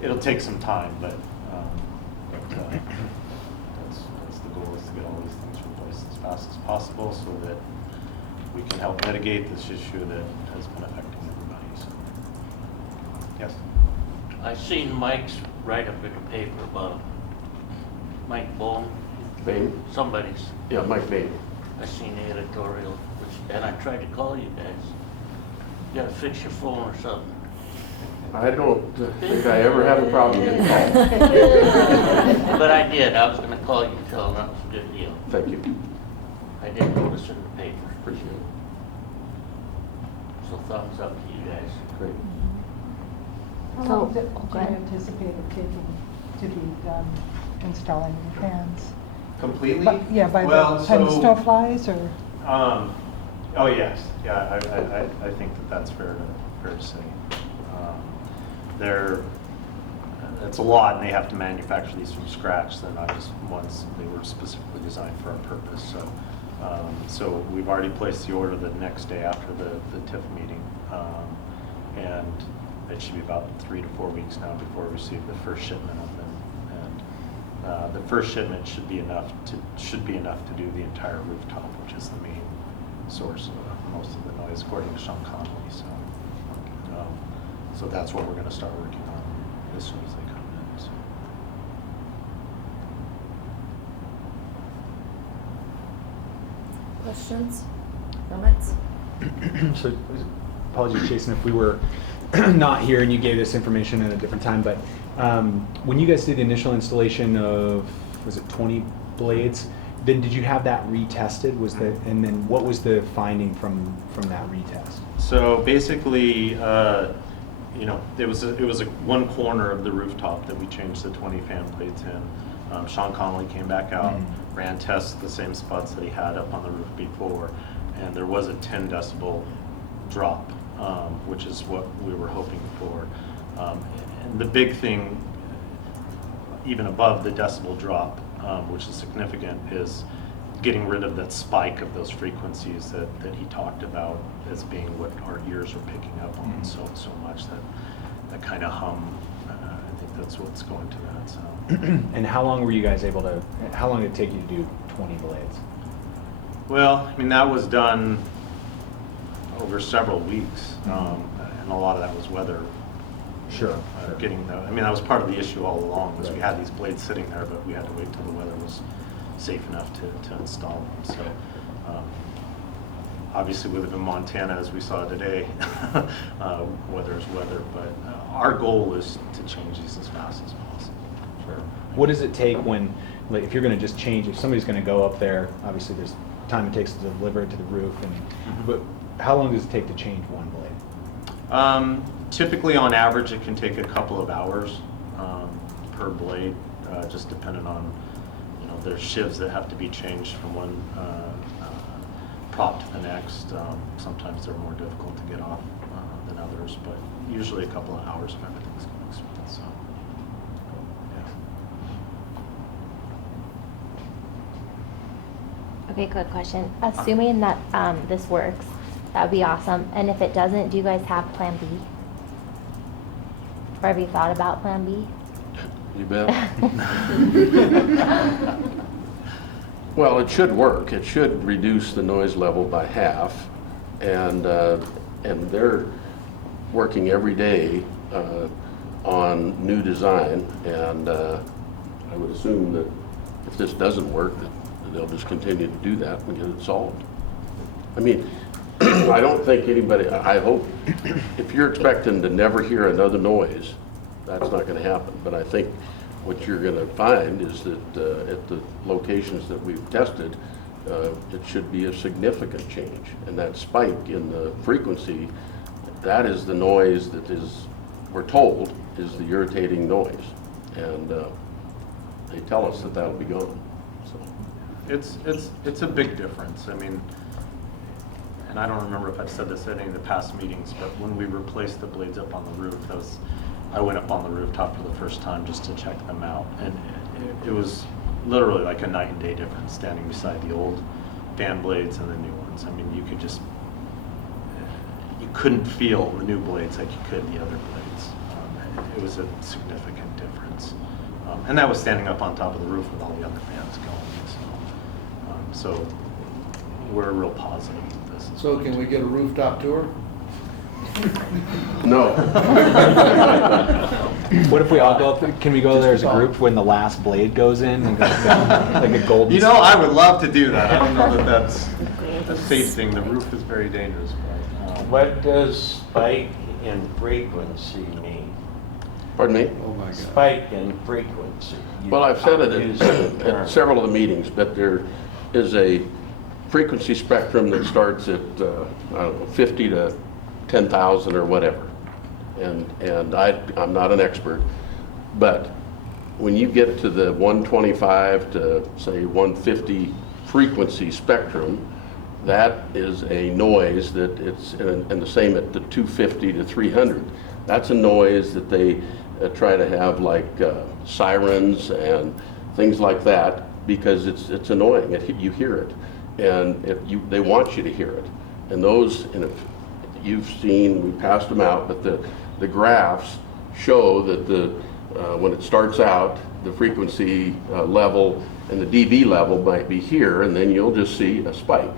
It'll take some time, but that's the goal, is to get all these things replaced as fast as possible so that we can help mitigate this issue that has been affecting everybody. So, yes. I seen Mike's write-up in the paper about Mike Bone. Bain? Somebody's. Yeah, Mike Bain. I seen the editorial, and I tried to call you guys. You gotta fix your phone or something. I don't think I ever had a problem getting called. But I did. I was gonna call you and tell them that was a good deal. Thank you. I did notice in the paper. Appreciate it. So thumbs up to you guys. Great. How long do you anticipate it taking to be done installing the fans? Completely? Yeah, by the time the snow flies, or? Oh yes, yeah. I think that's fair to say. It's a lot, and they have to manufacture these from scratch. They're not just ones. They were specifically designed for our purpose. So we've already placed the order the next day after the TIF meeting, and it should be about 3 to 4 weeks now before we receive the first shipment of them. And the first shipment should be enough to do the entire rooftop, which is the main source of most of the noise, according to Sean Connolly. So that's what we're going to start working on as soon as they come in. So. Questions? Comments? So apologies, Jason, if we were not here and you gave this information at a different time, but when you guys did the initial installation of, was it 20 blades, then did you have that retested? And then what was the finding from that retest? So basically, you know, it was one corner of the rooftop that we changed the 20 fan blades in. Sean Connolly came back out, ran tests the same spots that he had up on the roof before, and there was a 10 decibel drop, which is what we were hoping for. And the big thing, even above the decibel drop, which is significant, is getting rid of that spike of those frequencies that he talked about as being what our ears are picking up on so much, that kind of hum. I think that's what's going to that. So. And how long were you guys able to, how long did it take you to do 20 blades? Well, I mean, that was done over several weeks, and a lot of that was weather. Sure. Getting the, I mean, that was part of the issue all along, was we had these blades sitting there, but we had to wait till the weather was safe enough to install them. So obviously we live in Montana, as we saw today. Weather is weather, but our goal is to change these as fast as possible. Sure. What does it take when, like, if you're going to just change, if somebody's going to go up there, obviously there's time it takes to deliver it to the roof, and but how long does it take to change one blade? Typically, on average, it can take a couple of hours per blade, just depending on, you know, there's shivs that have to be changed from one prop to the next. Sometimes they're more difficult to get off than others, but usually a couple of hours if everything's going smooth. So, yeah. Okay, quick question. Assuming that this works, that would be awesome. And if it doesn't, do you guys have Plan B? Or have you thought about Plan B? You bet. Well, it should work. It should reduce the noise level by half, and they're working every day on new design, and I would assume that if this doesn't work, that they'll just continue to do that and get it solved. I mean, I don't think anybody, I hope, if you're expecting to never hear another noise, that's not going to happen. But I think what you're going to find is that at the locations that we've tested, it should be a significant change. And that spike in the frequency, that is the noise that is, we're told, is the irritating noise. And they tell us that that'll be gone. So. It's a big difference. I mean, and I don't remember if I've said this at any of the past meetings, but when we replaced the blades up on the roof, I went up on the rooftop for the first time just to check them out, and it was literally like a night and day difference standing beside the old fan blades and the new ones. I mean, you couldn't feel the new blades like you could the other blades. It was a significant difference, and that was standing up on top of the roof with all the other fans going. So we're real positive with this. So can we get a rooftop tour? No. What if we all go up there? Can we go there as a group when the last blade goes in and goes down like a golden? You know, I would love to do that. I don't know that that's a safe thing. The roof is very dangerous. But, What does spike in frequency mean? Pardon me? Oh my God. Spike in frequency. Well, I've said it at several of the meetings, but there is a frequency spectrum that starts at, I don't know, 50 to 10,000 or whatever. And I'm not an expert, but when you get to the 125 to say 150 frequency spectrum, that is a noise that it's, and the same at the 250 to 300. That's a noise that they try to have like sirens and things like that, because it's annoying. You hear it, and they want you to hear it. And those, and if you've seen, we passed them out, but the graphs show that when it starts out, the frequency level and the dB level might be here, and then you'll just see a spike,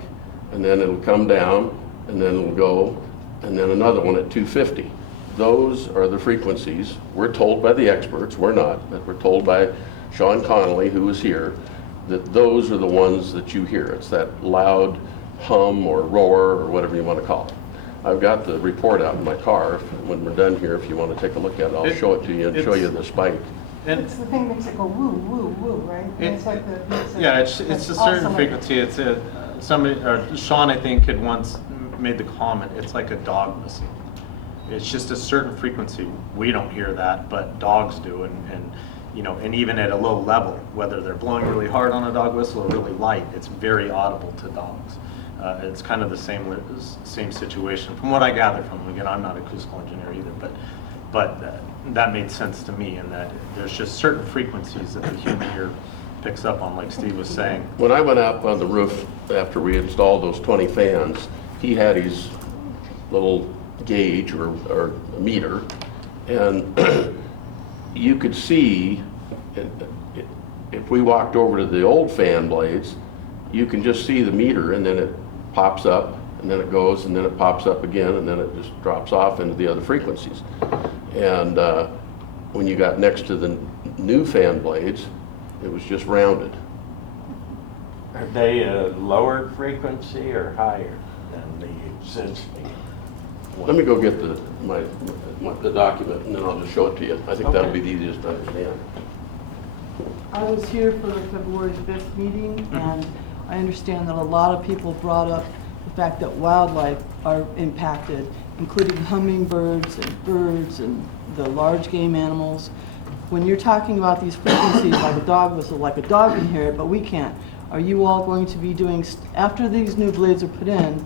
and then it'll come down, and then it'll go, and then another one at 250. Those are the frequencies. We're told by the experts, we're not, but we're told by Sean Connolly, who was here, that those are the ones that you hear. It's that loud hum or roar or whatever you want to call it. I've got the report out in my car. When we're done here, if you want to take a look at it, I'll show it to you and show you the spike. It's the thing that makes it go woo, woo, woo, right? And it's like the. Yeah, it's a certain frequency. It's somebody, or Sean, I think, had once made the comment, it's like a dog whistle. It's just a certain frequency. We don't hear that, but dogs do, and you know, and even at a low level, whether they're blowing really hard on a dog whistle or really light, it's very audible to dogs. It's kind of the same situation, from what I gather from them. Again, I'm not an acoustical engineer either, but that made sense to me, in that there's just certain frequencies that the human ear picks up on, like Steve was saying. When I went up on the roof after we installed those 20 fans, he had his little gauge or meter, and you could see, if we walked over to the old fan blades, you can just see the meter, and then it pops up, and then it goes, and then it pops up again, and then it just drops off into the other frequencies. And when you got next to the new fan blades, it was just rounded. Are they a lower frequency or higher than the existing? Let me go get the document, and then I'll just show it to you. I think that'll be the easiest to understand. I was here for the February 5th meeting, and I understand that a lot of people brought up the fact that wildlife are impacted, including hummingbirds and birds and the large game animals. When you're talking about these frequencies, like a dog whistle, like a dog can hear it, but we can't, are you all going to be doing, after these new blades are put in,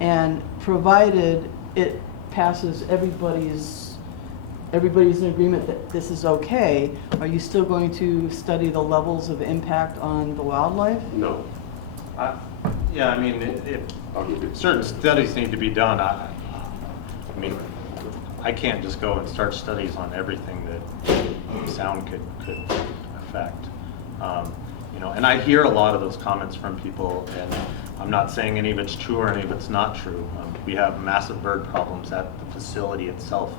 and provided it passes everybody's in agreement that this is okay, are you still going to study the levels of impact on the wildlife? No. Yeah, I mean, if certain studies need to be done, I mean, I can't just go and start studies on everything that sound could affect. You know, and I hear a lot of those comments from people, and I'm not saying any of it's true or any of it's not true. We have massive bird problems at the facility itself.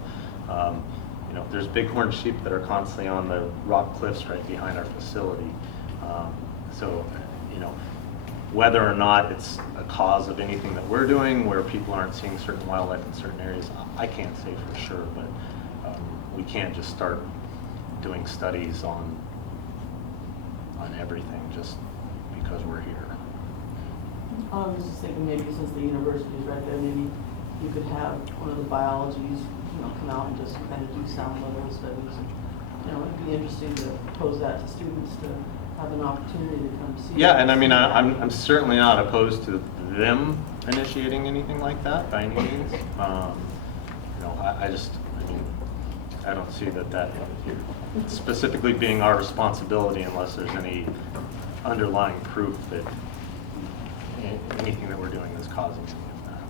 You know, there's bighorn sheep that are constantly on the rock cliffs right behind our facility. So, you know, whether or not it's a cause of anything that we're doing, where people aren't seeing certain wildlife in certain areas, I can't say for sure, but we can't just start doing studies on everything just because we're here. I was just thinking maybe since the university's right there, maybe you could have one of the biologies, you know, come out and just kind of do sound level studies. And, you know, it'd be interesting to pose that to students to have an opportunity to come see. Yeah, and I mean, I'm certainly not opposed to them initiating anything like that by any means. You know, I mean, I don't see that specifically being our responsibility unless there's any underlying proof that anything that we're doing is causing any of that.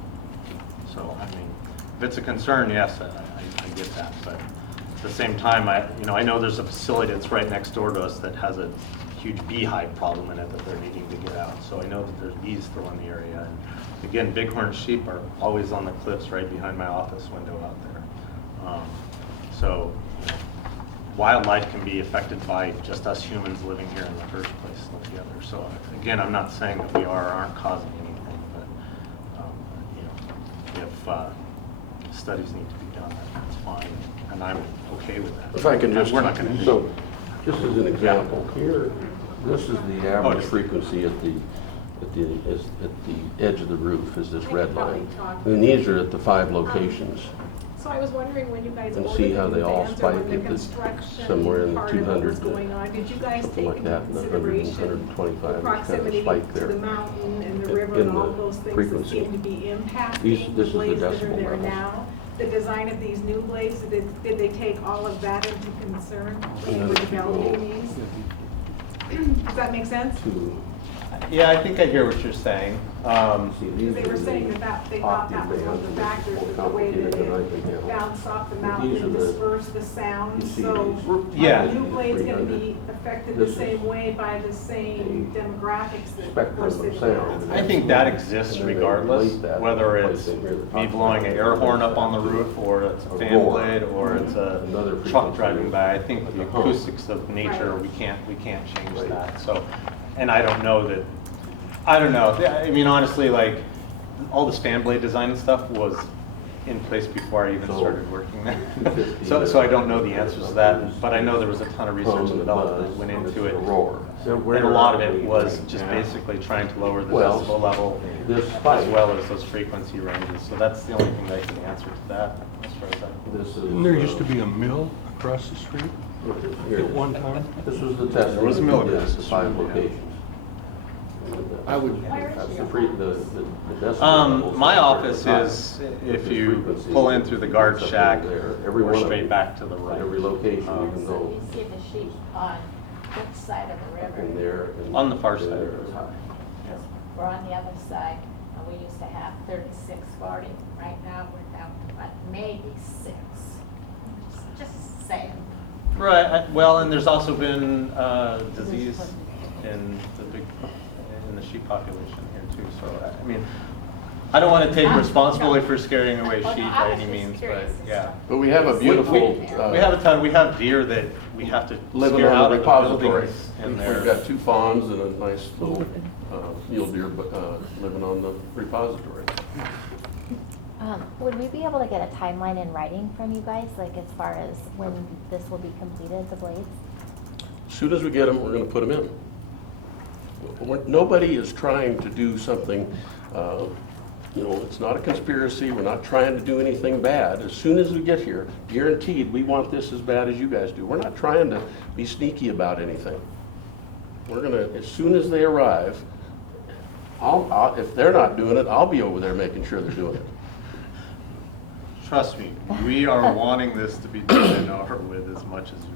So, I mean, if it's a concern, yes, I get that, but at the same time, I know there's a facility that's right next door to us that has a huge beehive problem in it that they're needing to get out. So I know that there's bees still in the area. And again, bighorn sheep are always on the cliffs right behind my office window out there. So you know, wildlife can be affected by just us humans living here in the first place together. So again, I'm not saying that we aren't causing anything, but you know, if studies need to be done, that's fine, and I'm okay with that. If I can just, we're not going to. So, just as an example, here, this is the average frequency at the edge of the roof is this red line. And these are at the 5 locations. So I was wondering when you guys And ordered see how the they all vans or spike when the into construction somewhere in the part of it 200 was going on, did you guys something take like into that, and 100 and consideration 125, the there's kind of a proximity spike to there. the mountain and the river in and all the those things that frequency. seem to be impacting This the is the blades that are decibel there levels. now? The design of these new blades, did they take all of that into concern when you were developing these? Does that make sense? Yeah, I think I hear what you're saying. Because they were saying that they thought that was one of the factors, was the way that it bounced off the mountain and dispersed the sound. So Yeah. are the new blades going to be affected the same way by the same demographics that were sitting there? I think that exists regardless, whether it's me blowing an air horn up on the roof, or it's a fan blade, or it's a truck driving by. I think the acoustics of nature, we can't change that. So, and I don't know. I mean, honestly, like all this fan blade design and stuff was in place before I even So, started working there. 250 So I don't know the answers to that, but I know there was a ton of research and development that went into it. And a lot of it was just basically trying to lower the Well, decibel level this as spike. well as those frequency ranges. So that's the only thing that I can answer to that as far as that. This is. Didn't there used to be a mill across the street Here. at one time? This was the test. There was a mill we did across at the the 5 street, yeah. locations. I would, That's the decibel levels My are office high. is, if This you frequency pull in through the guard is up shack, there. Every we're one of straight them. back to the right. Every location you can go You see the sheep on which side of the river? in there. and On the far side. there is high. We're on the other side, and we used to have 36, 40. Right now, we're down to what, maybe 6. Just saying. Right, well, and there's also been disease in the sheep population here too, so, I mean, I don't want to take responsibility for scaring away sheep by any means, but, yeah. But we have a beautiful. We have a ton, we have deer that we have to Living scare on out the of the repository. buildings in there. We've got 2 fawns and a nice little mule deer living on the repository. Would we be able to get a timeline in writing from you guys, like as far as when this will be completed, the blades? As soon as we get them, we're going to put them in. Nobody is trying to do something, it's not a conspiracy. We're not trying to do anything bad. As soon as we get here, guaranteed, we want this as bad as you guys do. We're not trying to be sneaky about anything. We're going to, as soon as they arrive, if they're not doing it, I'll be over there making sure they're doing it. Trust me, we are wanting this to be done and over with as much as you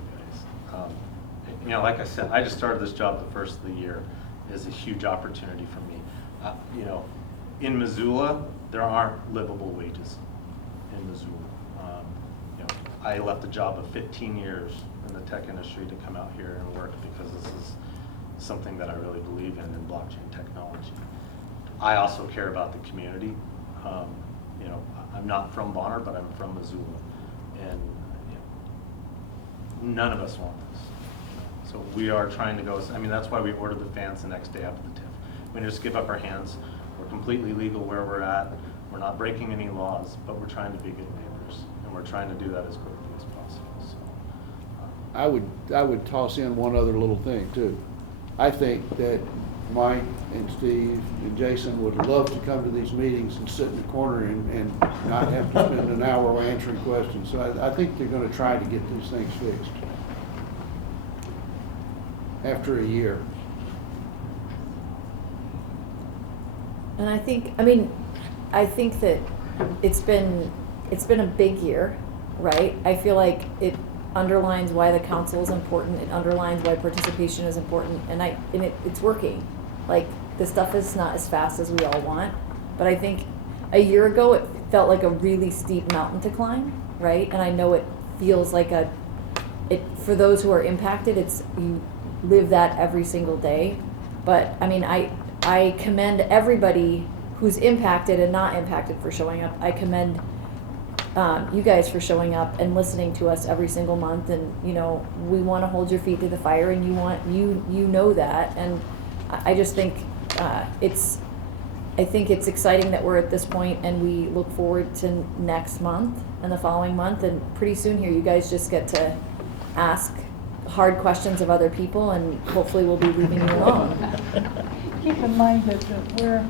guys. Like I said, I just started this job the first of the year. Is a huge opportunity for me. In Missoula, there aren't livable wages in Missoula. I left a job of 15 years in the tech industry to come out here and work because this is something that I really believe in blockchain technology. I also care about the community. I'm not from Bonner, but I'm from Missoula, and none of us want this. So we are trying to go, that's why we ordered the fans the next day after the TIF. We just give up our hands. We're completely legal where we're at. We're not breaking any laws, but we're trying to be good neighbors, and we're trying to do that as quickly as possible. So, I would toss in one other little thing too. I think that Mike and Steve and Jason would love to come to these meetings and sit in the corner and not have to spend an hour answering questions. So I think they're going to try to get these things fixed after a year. And I think that it's been a big year, right? I feel like it underlines why the council is important. It underlines why participation is important, and it's working. Like, the stuff is not as fast as we all want, but I think a year ago it felt like a really steep mountain to climb, right? And I know it feels like for those who are impacted, you live that every single day. But I commend everybody who's impacted and not impacted for showing up. I commend you guys for showing up and listening to us every single month. And we want to hold your feet to the fire, and you know that. And I just think I think it's exciting that we're at this point, and we look forward to next month and the following month. And pretty soon here, you guys just get to ask hard questions of other people, and hopefully we'll be leaving you alone. Keep in mind that we're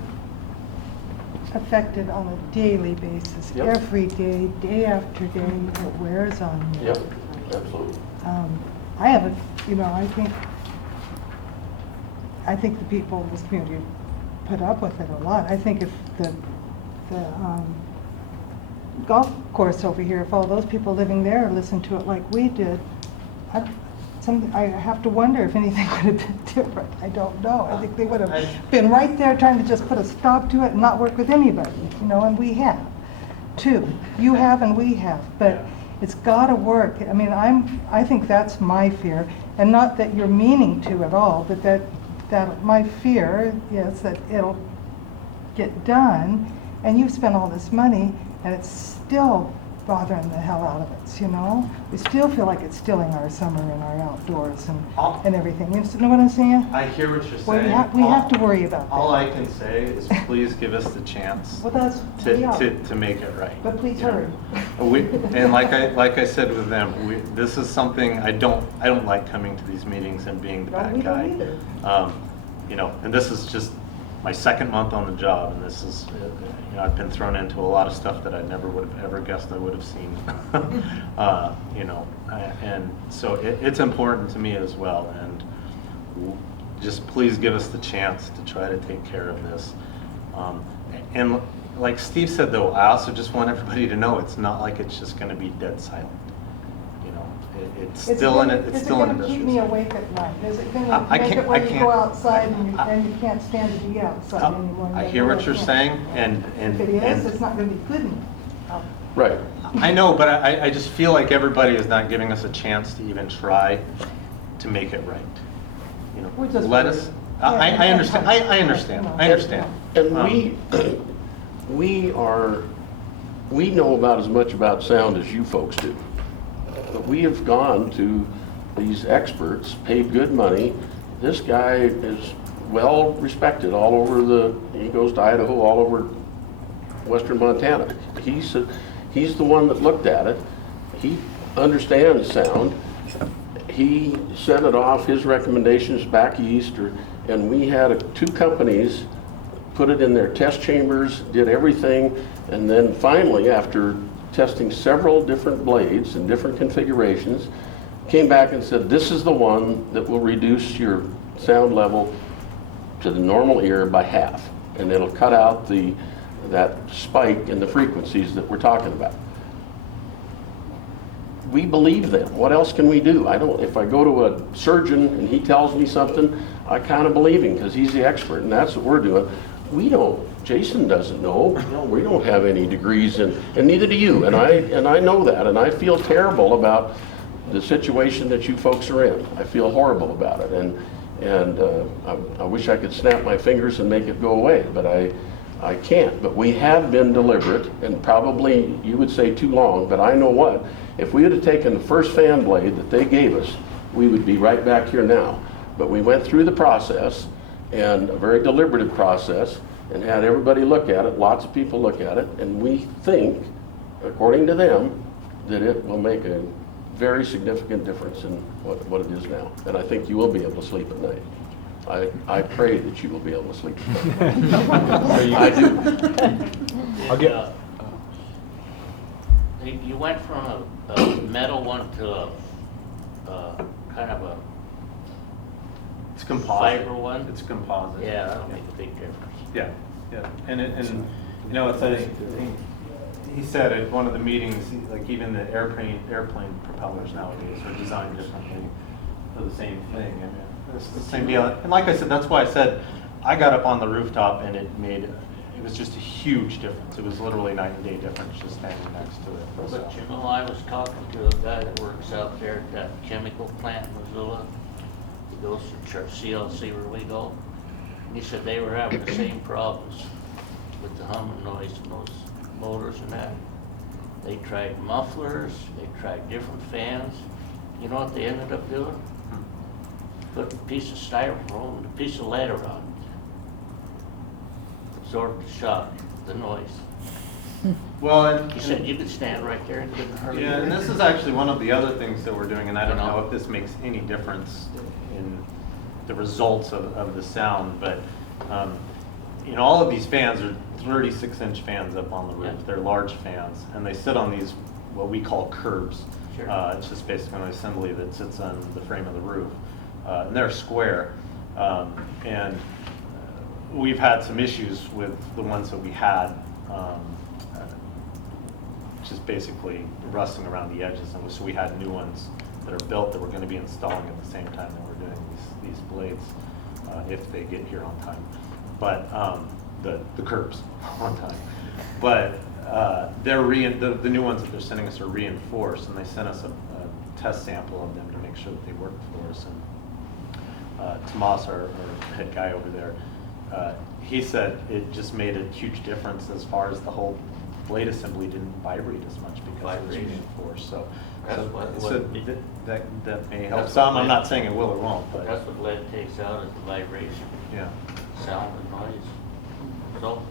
affected on a daily basis, Yep. every day, day after day, it wears on you. Yep, absolutely. I think the people in this community put up with it a lot. I think if the golf course over here, if all those people living there listened to it like we did, I have to wonder if anything would have been different. I don't know. I think they would have been right there trying to just put a stop to it and not work with anybody, and we have, too. You have and we have, but it's got to work. I think that's my fear, and not that you're meaning to at all, but that my fear is that it'll get done, and you've spent all this money, and it's still bothering the hell out of us, you know? We still feel like it's stealing our summer and our outdoors and everything. You know what I'm saying? I hear what you're Well, saying. we have to worry about that. All I can say is please give us the chance Well, we are. to make it right. But please you know? hurry. And like I said with them, this is something I don't like coming to these meetings and being the bad we guy. don't either. You know, and this is just my second month on the job, and this is, you know, I've been thrown into a lot of stuff that I never would have ever guessed I would have seen. You know, and so it's important to me as well, and just please give us the chance to try to take care of this. And like Steve said, though, I also just want everybody to know it's not like it's just going to be dead silent. You know, it's still in it. It's still in Is it going to keep me awake at night? Is it going to make it where you go outside and you can't stand to be outside anymore? I hear what you're saying, and if it is, it's not going to be good. Right. I know, but I just feel like everybody is not giving us a chance to even try to make it right. You know, let us. I understand. I understand. I understand. And we know about as much about sound as you folks do. But we have gone to these experts, paid good money. This guy is well respected all over he goes to Idaho, all over western Montana. He's the one that looked at it. He understands sound. He sent it off, his recommendations back east, and we had 2 companies put it in their test chambers, did everything, and then finally, after testing several different blades and different configurations, came back and said, this is the one that will reduce your sound level to the normal ear by half, and it'll cut out that spike in the frequencies that we're talking about. We believe them. What else can we do? If I go to a surgeon and he tells me something, I kind of believe him because he's the expert, and that's what we're doing. Jason doesn't know. We don't have any degrees, and neither do you. And I know that, and I feel terrible about the situation that you folks are in. I feel horrible about it, and I wish I could snap my fingers and make it go away, but I can't. But we have been deliberate, and probably you would say too long, but I know what. If we had taken the first fan blade that they gave us, we would be right back here now. But we went through the process, and a very deliberative process, and had everybody look at it, lots of people look at it, and we think, according to them, that it will make a very significant difference in what it is now. And I think you will be able to sleep at night. I pray that you will be able to sleep at night. I do. You went from a metal one to a kind of a It's composite. fiber one? It's composite. Yeah, that'll make a big difference. Yeah, yeah, and you know, he said at one of the meetings, like even the airplane propellers nowadays are designed differently for the same thing. I mean, it's the same deal. And like I said, that's why I said I got up on the rooftop and it was just a huge difference. It was literally night and day difference just standing next to it. But you know, I was talking to a guy that works out there at that chemical plant in Missoula. He goes to church CLC where we go. And he said they were having the same problems with the humming noise and those motors and that. They tried mufflers, they tried different fans. You know what they ended up doing? Put a piece of styrofoam and a piece of lead around it. Absorbed the shock, the noise. Well, He said you could stand right there and couldn't hardly hear yeah, and it. this is actually one of the other things that we're doing, and I don't know if this makes any difference in the results of the sound, but you know, all of these fans are 36-inch fans up on the roof. They're large fans, and they sit on these what we call curbs. Sure. It's just basically an assembly that sits on the frame of the roof, and they're square. And we've had some issues with the ones that we had, just basically rusting around the edges, and so we had new ones that are built that we're going to be installing at the same time that we're doing these blades, if they get here on time. But the curbs on time. But they're the new ones that they're sending us are reinforced, and they sent us a test sample of them to make sure that they work for us. And Tomas, our head guy over there, he said it just made a huge difference as far as the whole blade assembly didn't vibrate as much because it was reinforced, so. That's so- what- so what- th- that may help That's some, what I'm lead- not saying it will or won't, but. That's what lead takes out is the vibration, Yeah. sound and noise. So,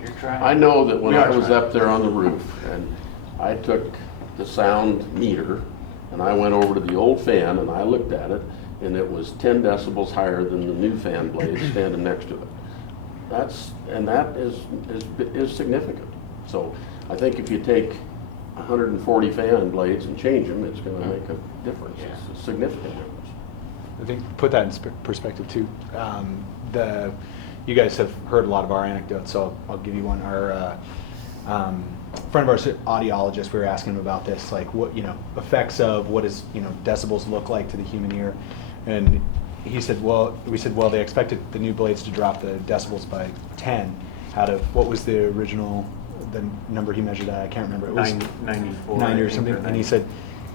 you're trying. I know that when We are I was trying. up there on the roof, and I took the sound meter, and I went over to the old fan, and I looked at it, and it was 10 decibels higher than the new fan blade standing next to it. That is significant. So I think if you take 140 fan blades and change them, it's gonna make a difference. It's a significant difference. I think, put that in perspective too. You guys have heard a lot of our anecdotes, so I'll give you one. Our friend of ours, audiologist, we were asking him about this, like what, effects of what does, decibels look like to the human ear. And he said, we said, they expected the new blades to drop the decibels by 10 out of, what was the original, the number he measured at? I can't remember. It was 94. 90 I or think, something. or And 90. he said,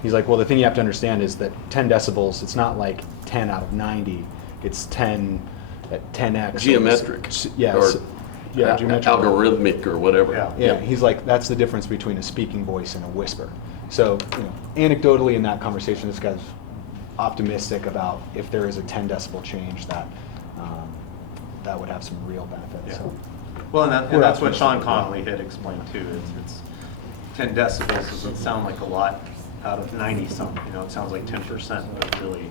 he's like, well, the thing you have to understand is that 10 decibels, it's not like 10 out of 90. It's 10 at 10x. Geometric. Yeah. Or yeah, geometric. algorithmic or whatever. Yeah, he's like, that's the difference between a speaking voice and a whisper. So, anecdotally in that conversation, this guy's optimistic about if there is a 10 decibel change that would have some real benefit. Yeah. So, Well, and we're that's what optimistic. Sean Connolly had explained too. It's 10 decibels doesn't sound like a lot out of 90 something. It sounds like 10%, but really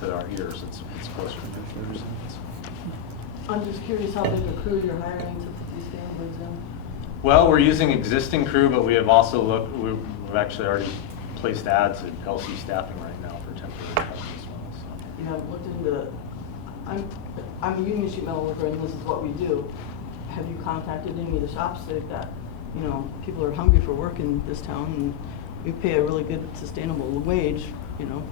to our ears, it's closer to 50%. I'm just curious how big a crew you're hiring to put these fan blades in. Well, we're using existing crew, but we have also we've actually already placed ads at LC Staffing right now for temporary help as well. So. You have looked into, I'm a union sheet metal worker and this is what we do. Have you contacted any of the shops that, people are hungry for work in this town and we pay a really good sustainable wage, to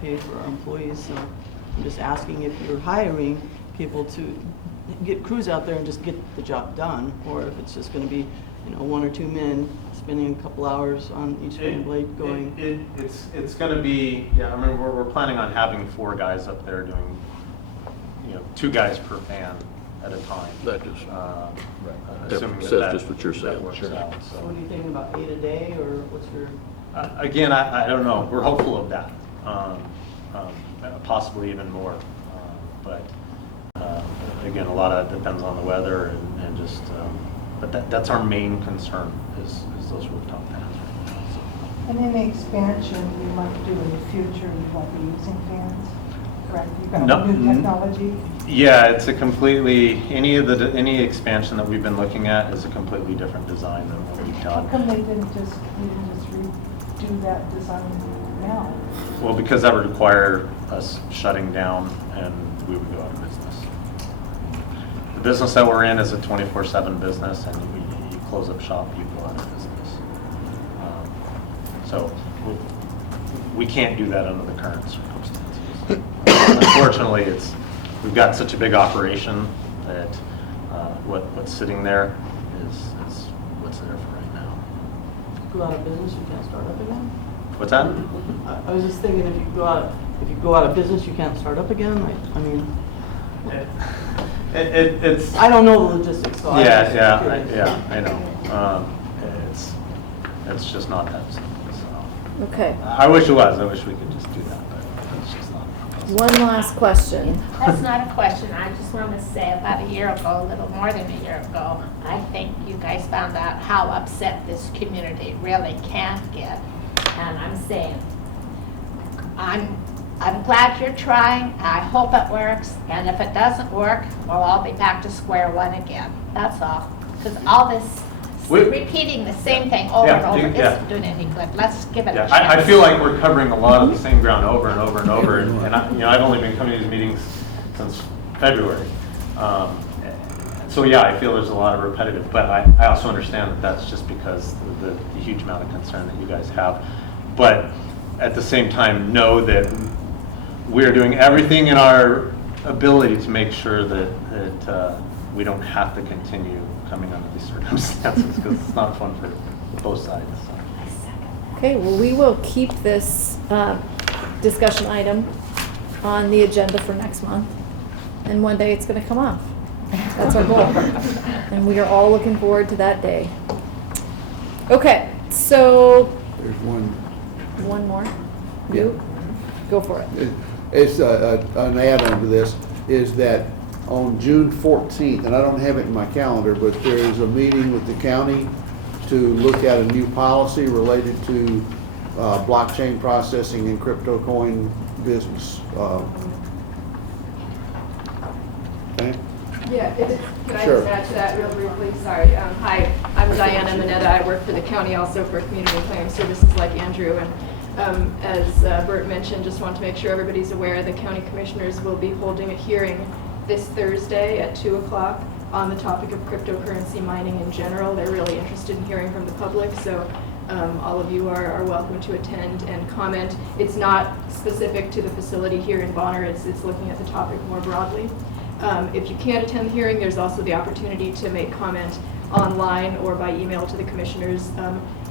pay for our employees. So I'm just asking if you're hiring people to get crews out there and just get the job done, or if it's just going to be, 1 or 2 men spending a couple hours on each fan blade going. It's going to be, I mean, we're planning on having 4 guys up there doing, 2 guys per fan at a time. That just, assuming says that just what you're saying. that works Sure. out, so. So what are you thinking about, 8 a day, or what's your? Again, I don't know. We're hopeful of that. Possibly even more. But again, a lot of it depends on the weather and just, but that's our main concern is those rooftop fans right now. So. And any expansion you might do in the future, you won't be using fans, correct? You've got new technology? Yeah, it's a completely, any expansion that we've been looking at is a completely different design than what we've How done. come you didn't just redo that design now? Well, because that would require us shutting down and we would go out of business. The business that we're in is a 24/7 business, and you close up shop, you go out of business. So we can't do that under the current circumstances. Unfortunately, we've got such a big operation that what's sitting there is what's there for right now. Go out of business, you can't start up again? What's that? I was just thinking, if you go out of business, you can't start up again. I mean, It's. I don't know the logistics, so I I know. It's just not that simple. So. Okay. I wish it was. I wish we could just do that, but it's just not. One last question. That's not a question. I just want to say about a year ago, a little more than a year ago, I think you guys found out how upset this community really can get. And I'm saying, I'm glad you're trying. I hope it works. And if it doesn't work, we'll all be back to square one again. That's all. Because all this repeating the same thing over and over isn't doing any good. Let's give it a chance. I feel like we're covering a lot of the same ground over and over and over. And I've only been coming to these meetings since February. So yeah, I feel there's a lot of repetitive, but I also understand that that's just because of the huge amount of concern that you guys have. But at the same time, know that we're doing everything in our ability to make sure that we don't have to continue coming under these circumstances, because it's not fun for both sides. So. Okay, well, we will keep this discussion item on the agenda for next month, and one day it's going to come off. That's our goal. And we are all looking forward to that day. Okay, so There's one. one more. Yeah. You? Go for it. It's an add-on to this, is that on June 14th, and I don't have it in my calendar, but there is a meeting with the county to look at a new policy related to blockchain processing and crypto coin business. Okay? Yeah, can I Sure. just add to that real briefly? Sorry. Hi, I'm Diana Mineta. I work for the county also for community claim services like Andrew. And as Bert mentioned, just want to make sure everybody's aware the county commissioners will be holding a hearing this Thursday at 2 o'clock on the topic of cryptocurrency mining in general. They're really interested in hearing from the public, so all of you are welcome to attend and comment. It's not specific to the facility here in Bonner. It's looking at the topic more broadly. If you can't attend the hearing, there's also the opportunity to make comment online or by email to the commissioners.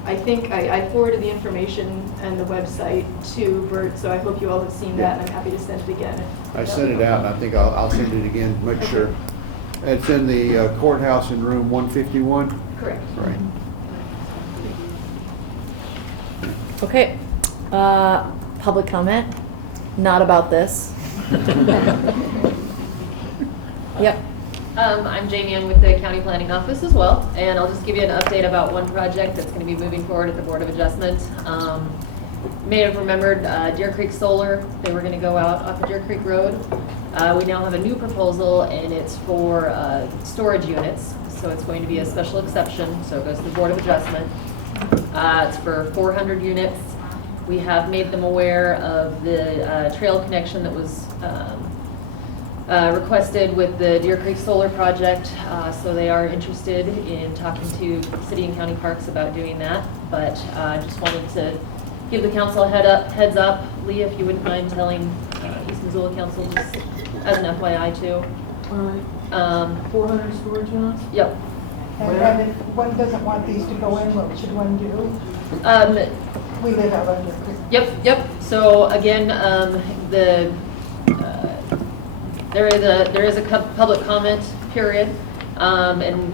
I think I forwarded the information and the website to Bert, so I hope you all have seen that, and I'm happy to send it again. I sent it out, and I think I'll send it again to make sure. It's in the courthouse in room 151? Correct. Right. Okay, public comment, not about this. Yep. I'm Jamie, I'm with the County Planning Office as well, and I'll just give you an update about one project that's going to be moving forward at the Board of Adjustment. You may have remembered Deer Creek Solar, they were going to go out off of Deer Creek Road. We now have a new proposal, and it's for storage units, so it's going to be a special exception, so it goes to the Board of Adjustment. It's for 400 units. We have made them aware of the trail connection that was requested with the Deer Creek Solar Project, so they are interested in talking to City and County Parks about doing that. But I just wanted to give the council a heads up. Lee, if you wouldn't mind telling East Missoula Council just as an FYI too. 400 storage units? Yep. And if one doesn't want these to go in, what should one do? We live out under. Yep. So again, there is a public comment period, and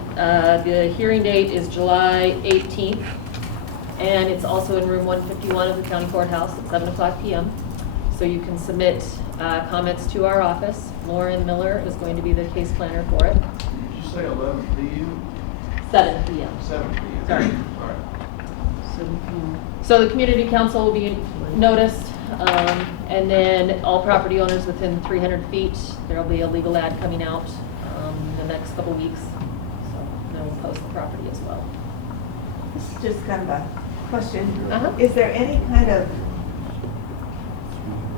the hearing date is July 18th, and it's also in room 151 of the county courthouse at 7 o'clock p.m. So you can submit comments to our office. Lauren Miller is going to be the case planner for it. Did you say 11 p.m.? 7 p.m. 7 p.m. Sorry. All right. So the community council will be noticed, and then all property owners within 300 feet, there will be a legal ad coming out in the next couple weeks. So then we'll post the property as well. This is just kind of a question. Uh-huh. Is there any kind of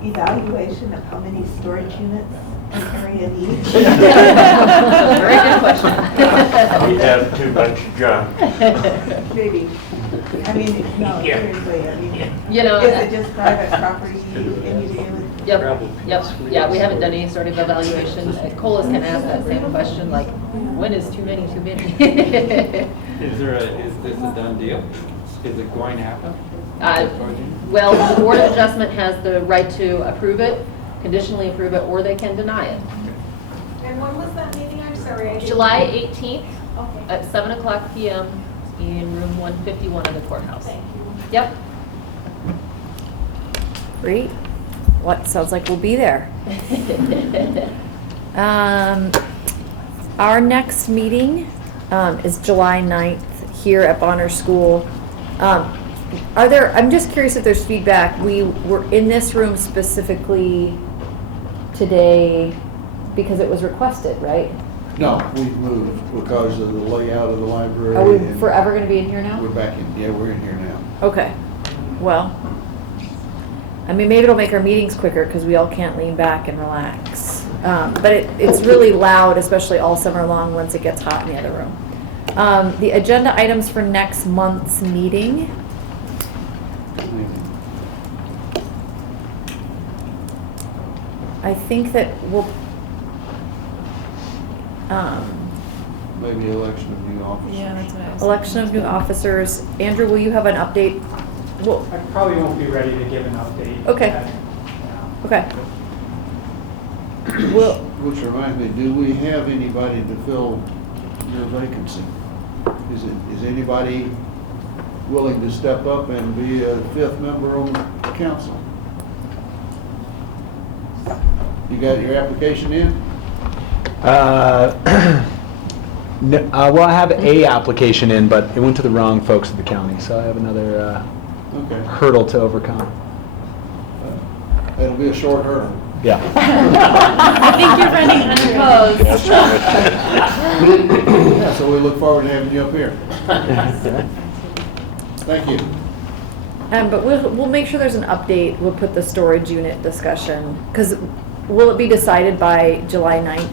evaluation of how many storage units an area needs? Very good question. We have too much junk. Maybe. I mean, no, seriously, I mean, You know, is it just private property and you deal with? Yep. Yeah, we haven't done any sort of evaluation. Cola's can ask that same question, like, when is too many too many? Is this a done deal? Is it going to happen? Well, the Board of Adjustment has the right to approve it, conditionally approve it, or they can deny it. And when was that meeting? I'm sorry. I didn't- July 18th Okay. at 7 o'clock p.m. in room 151 of the courthouse. Thank you. Yep. Great. What, sounds like we'll be there. Our next meeting is July 9th here at Bonner School. I'm just curious if there's feedback. We were in this room specifically today because it was requested, right? No, we've moved because of the layout of the library. Are we and forever going to be in here now? We're back in, yeah, we're in here now. Okay. Well, I mean, maybe it'll make our meetings quicker because we all can't lean back and relax. But it's really loud, especially all summer long once it gets hot in the other room. The agenda items for next month's meeting. I think that we'll, Maybe election of new officers. yeah, that's what I was. Election of new officers. Andrew, will you have an update? Well, I probably won't be ready to give an update. Okay. yet. okay. Which reminds me, do we have anybody to fill your vacancy? Is anybody willing to step up and be a 5th member on the council? You got your application in? No, well, I have a application in, but it went to the wrong folks at the county, so I have another Okay. hurdle to overcome. It'll be a short hurdle. Yeah. I think you're running unopposed. Yeah, so we look forward to having you up here. Thank you. But we'll make sure there's an update. We'll put the storage unit discussion, because will it be decided by July 9th?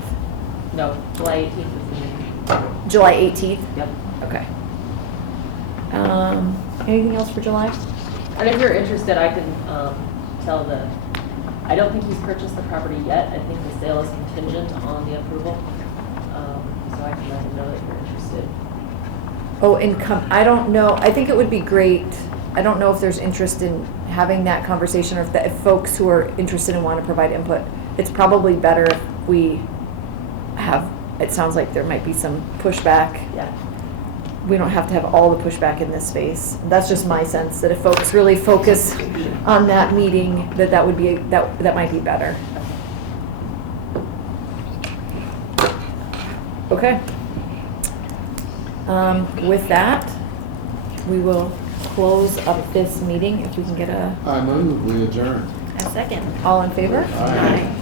No, July 18th is the meeting. July 18th? Yep. Okay. Anything else for July? And if you're interested, I can tell I don't think he's purchased the property yet. I think the sale is contingent on the approval. So I can let him know that you're interested. Oh, I don't know. I think it would be great. I don't know if there's interest in having that conversation, or if folks who are interested and want to provide input. It's probably better if we have, it sounds like there might be some pushback. Yeah. We don't have to have all the pushback in this space. That's just my sense, that if folks really focus on that meeting, that would be, that might be better. Okay. With that, we will close up this meeting if we can get I move we adjourn. A second. all in favor? Aye.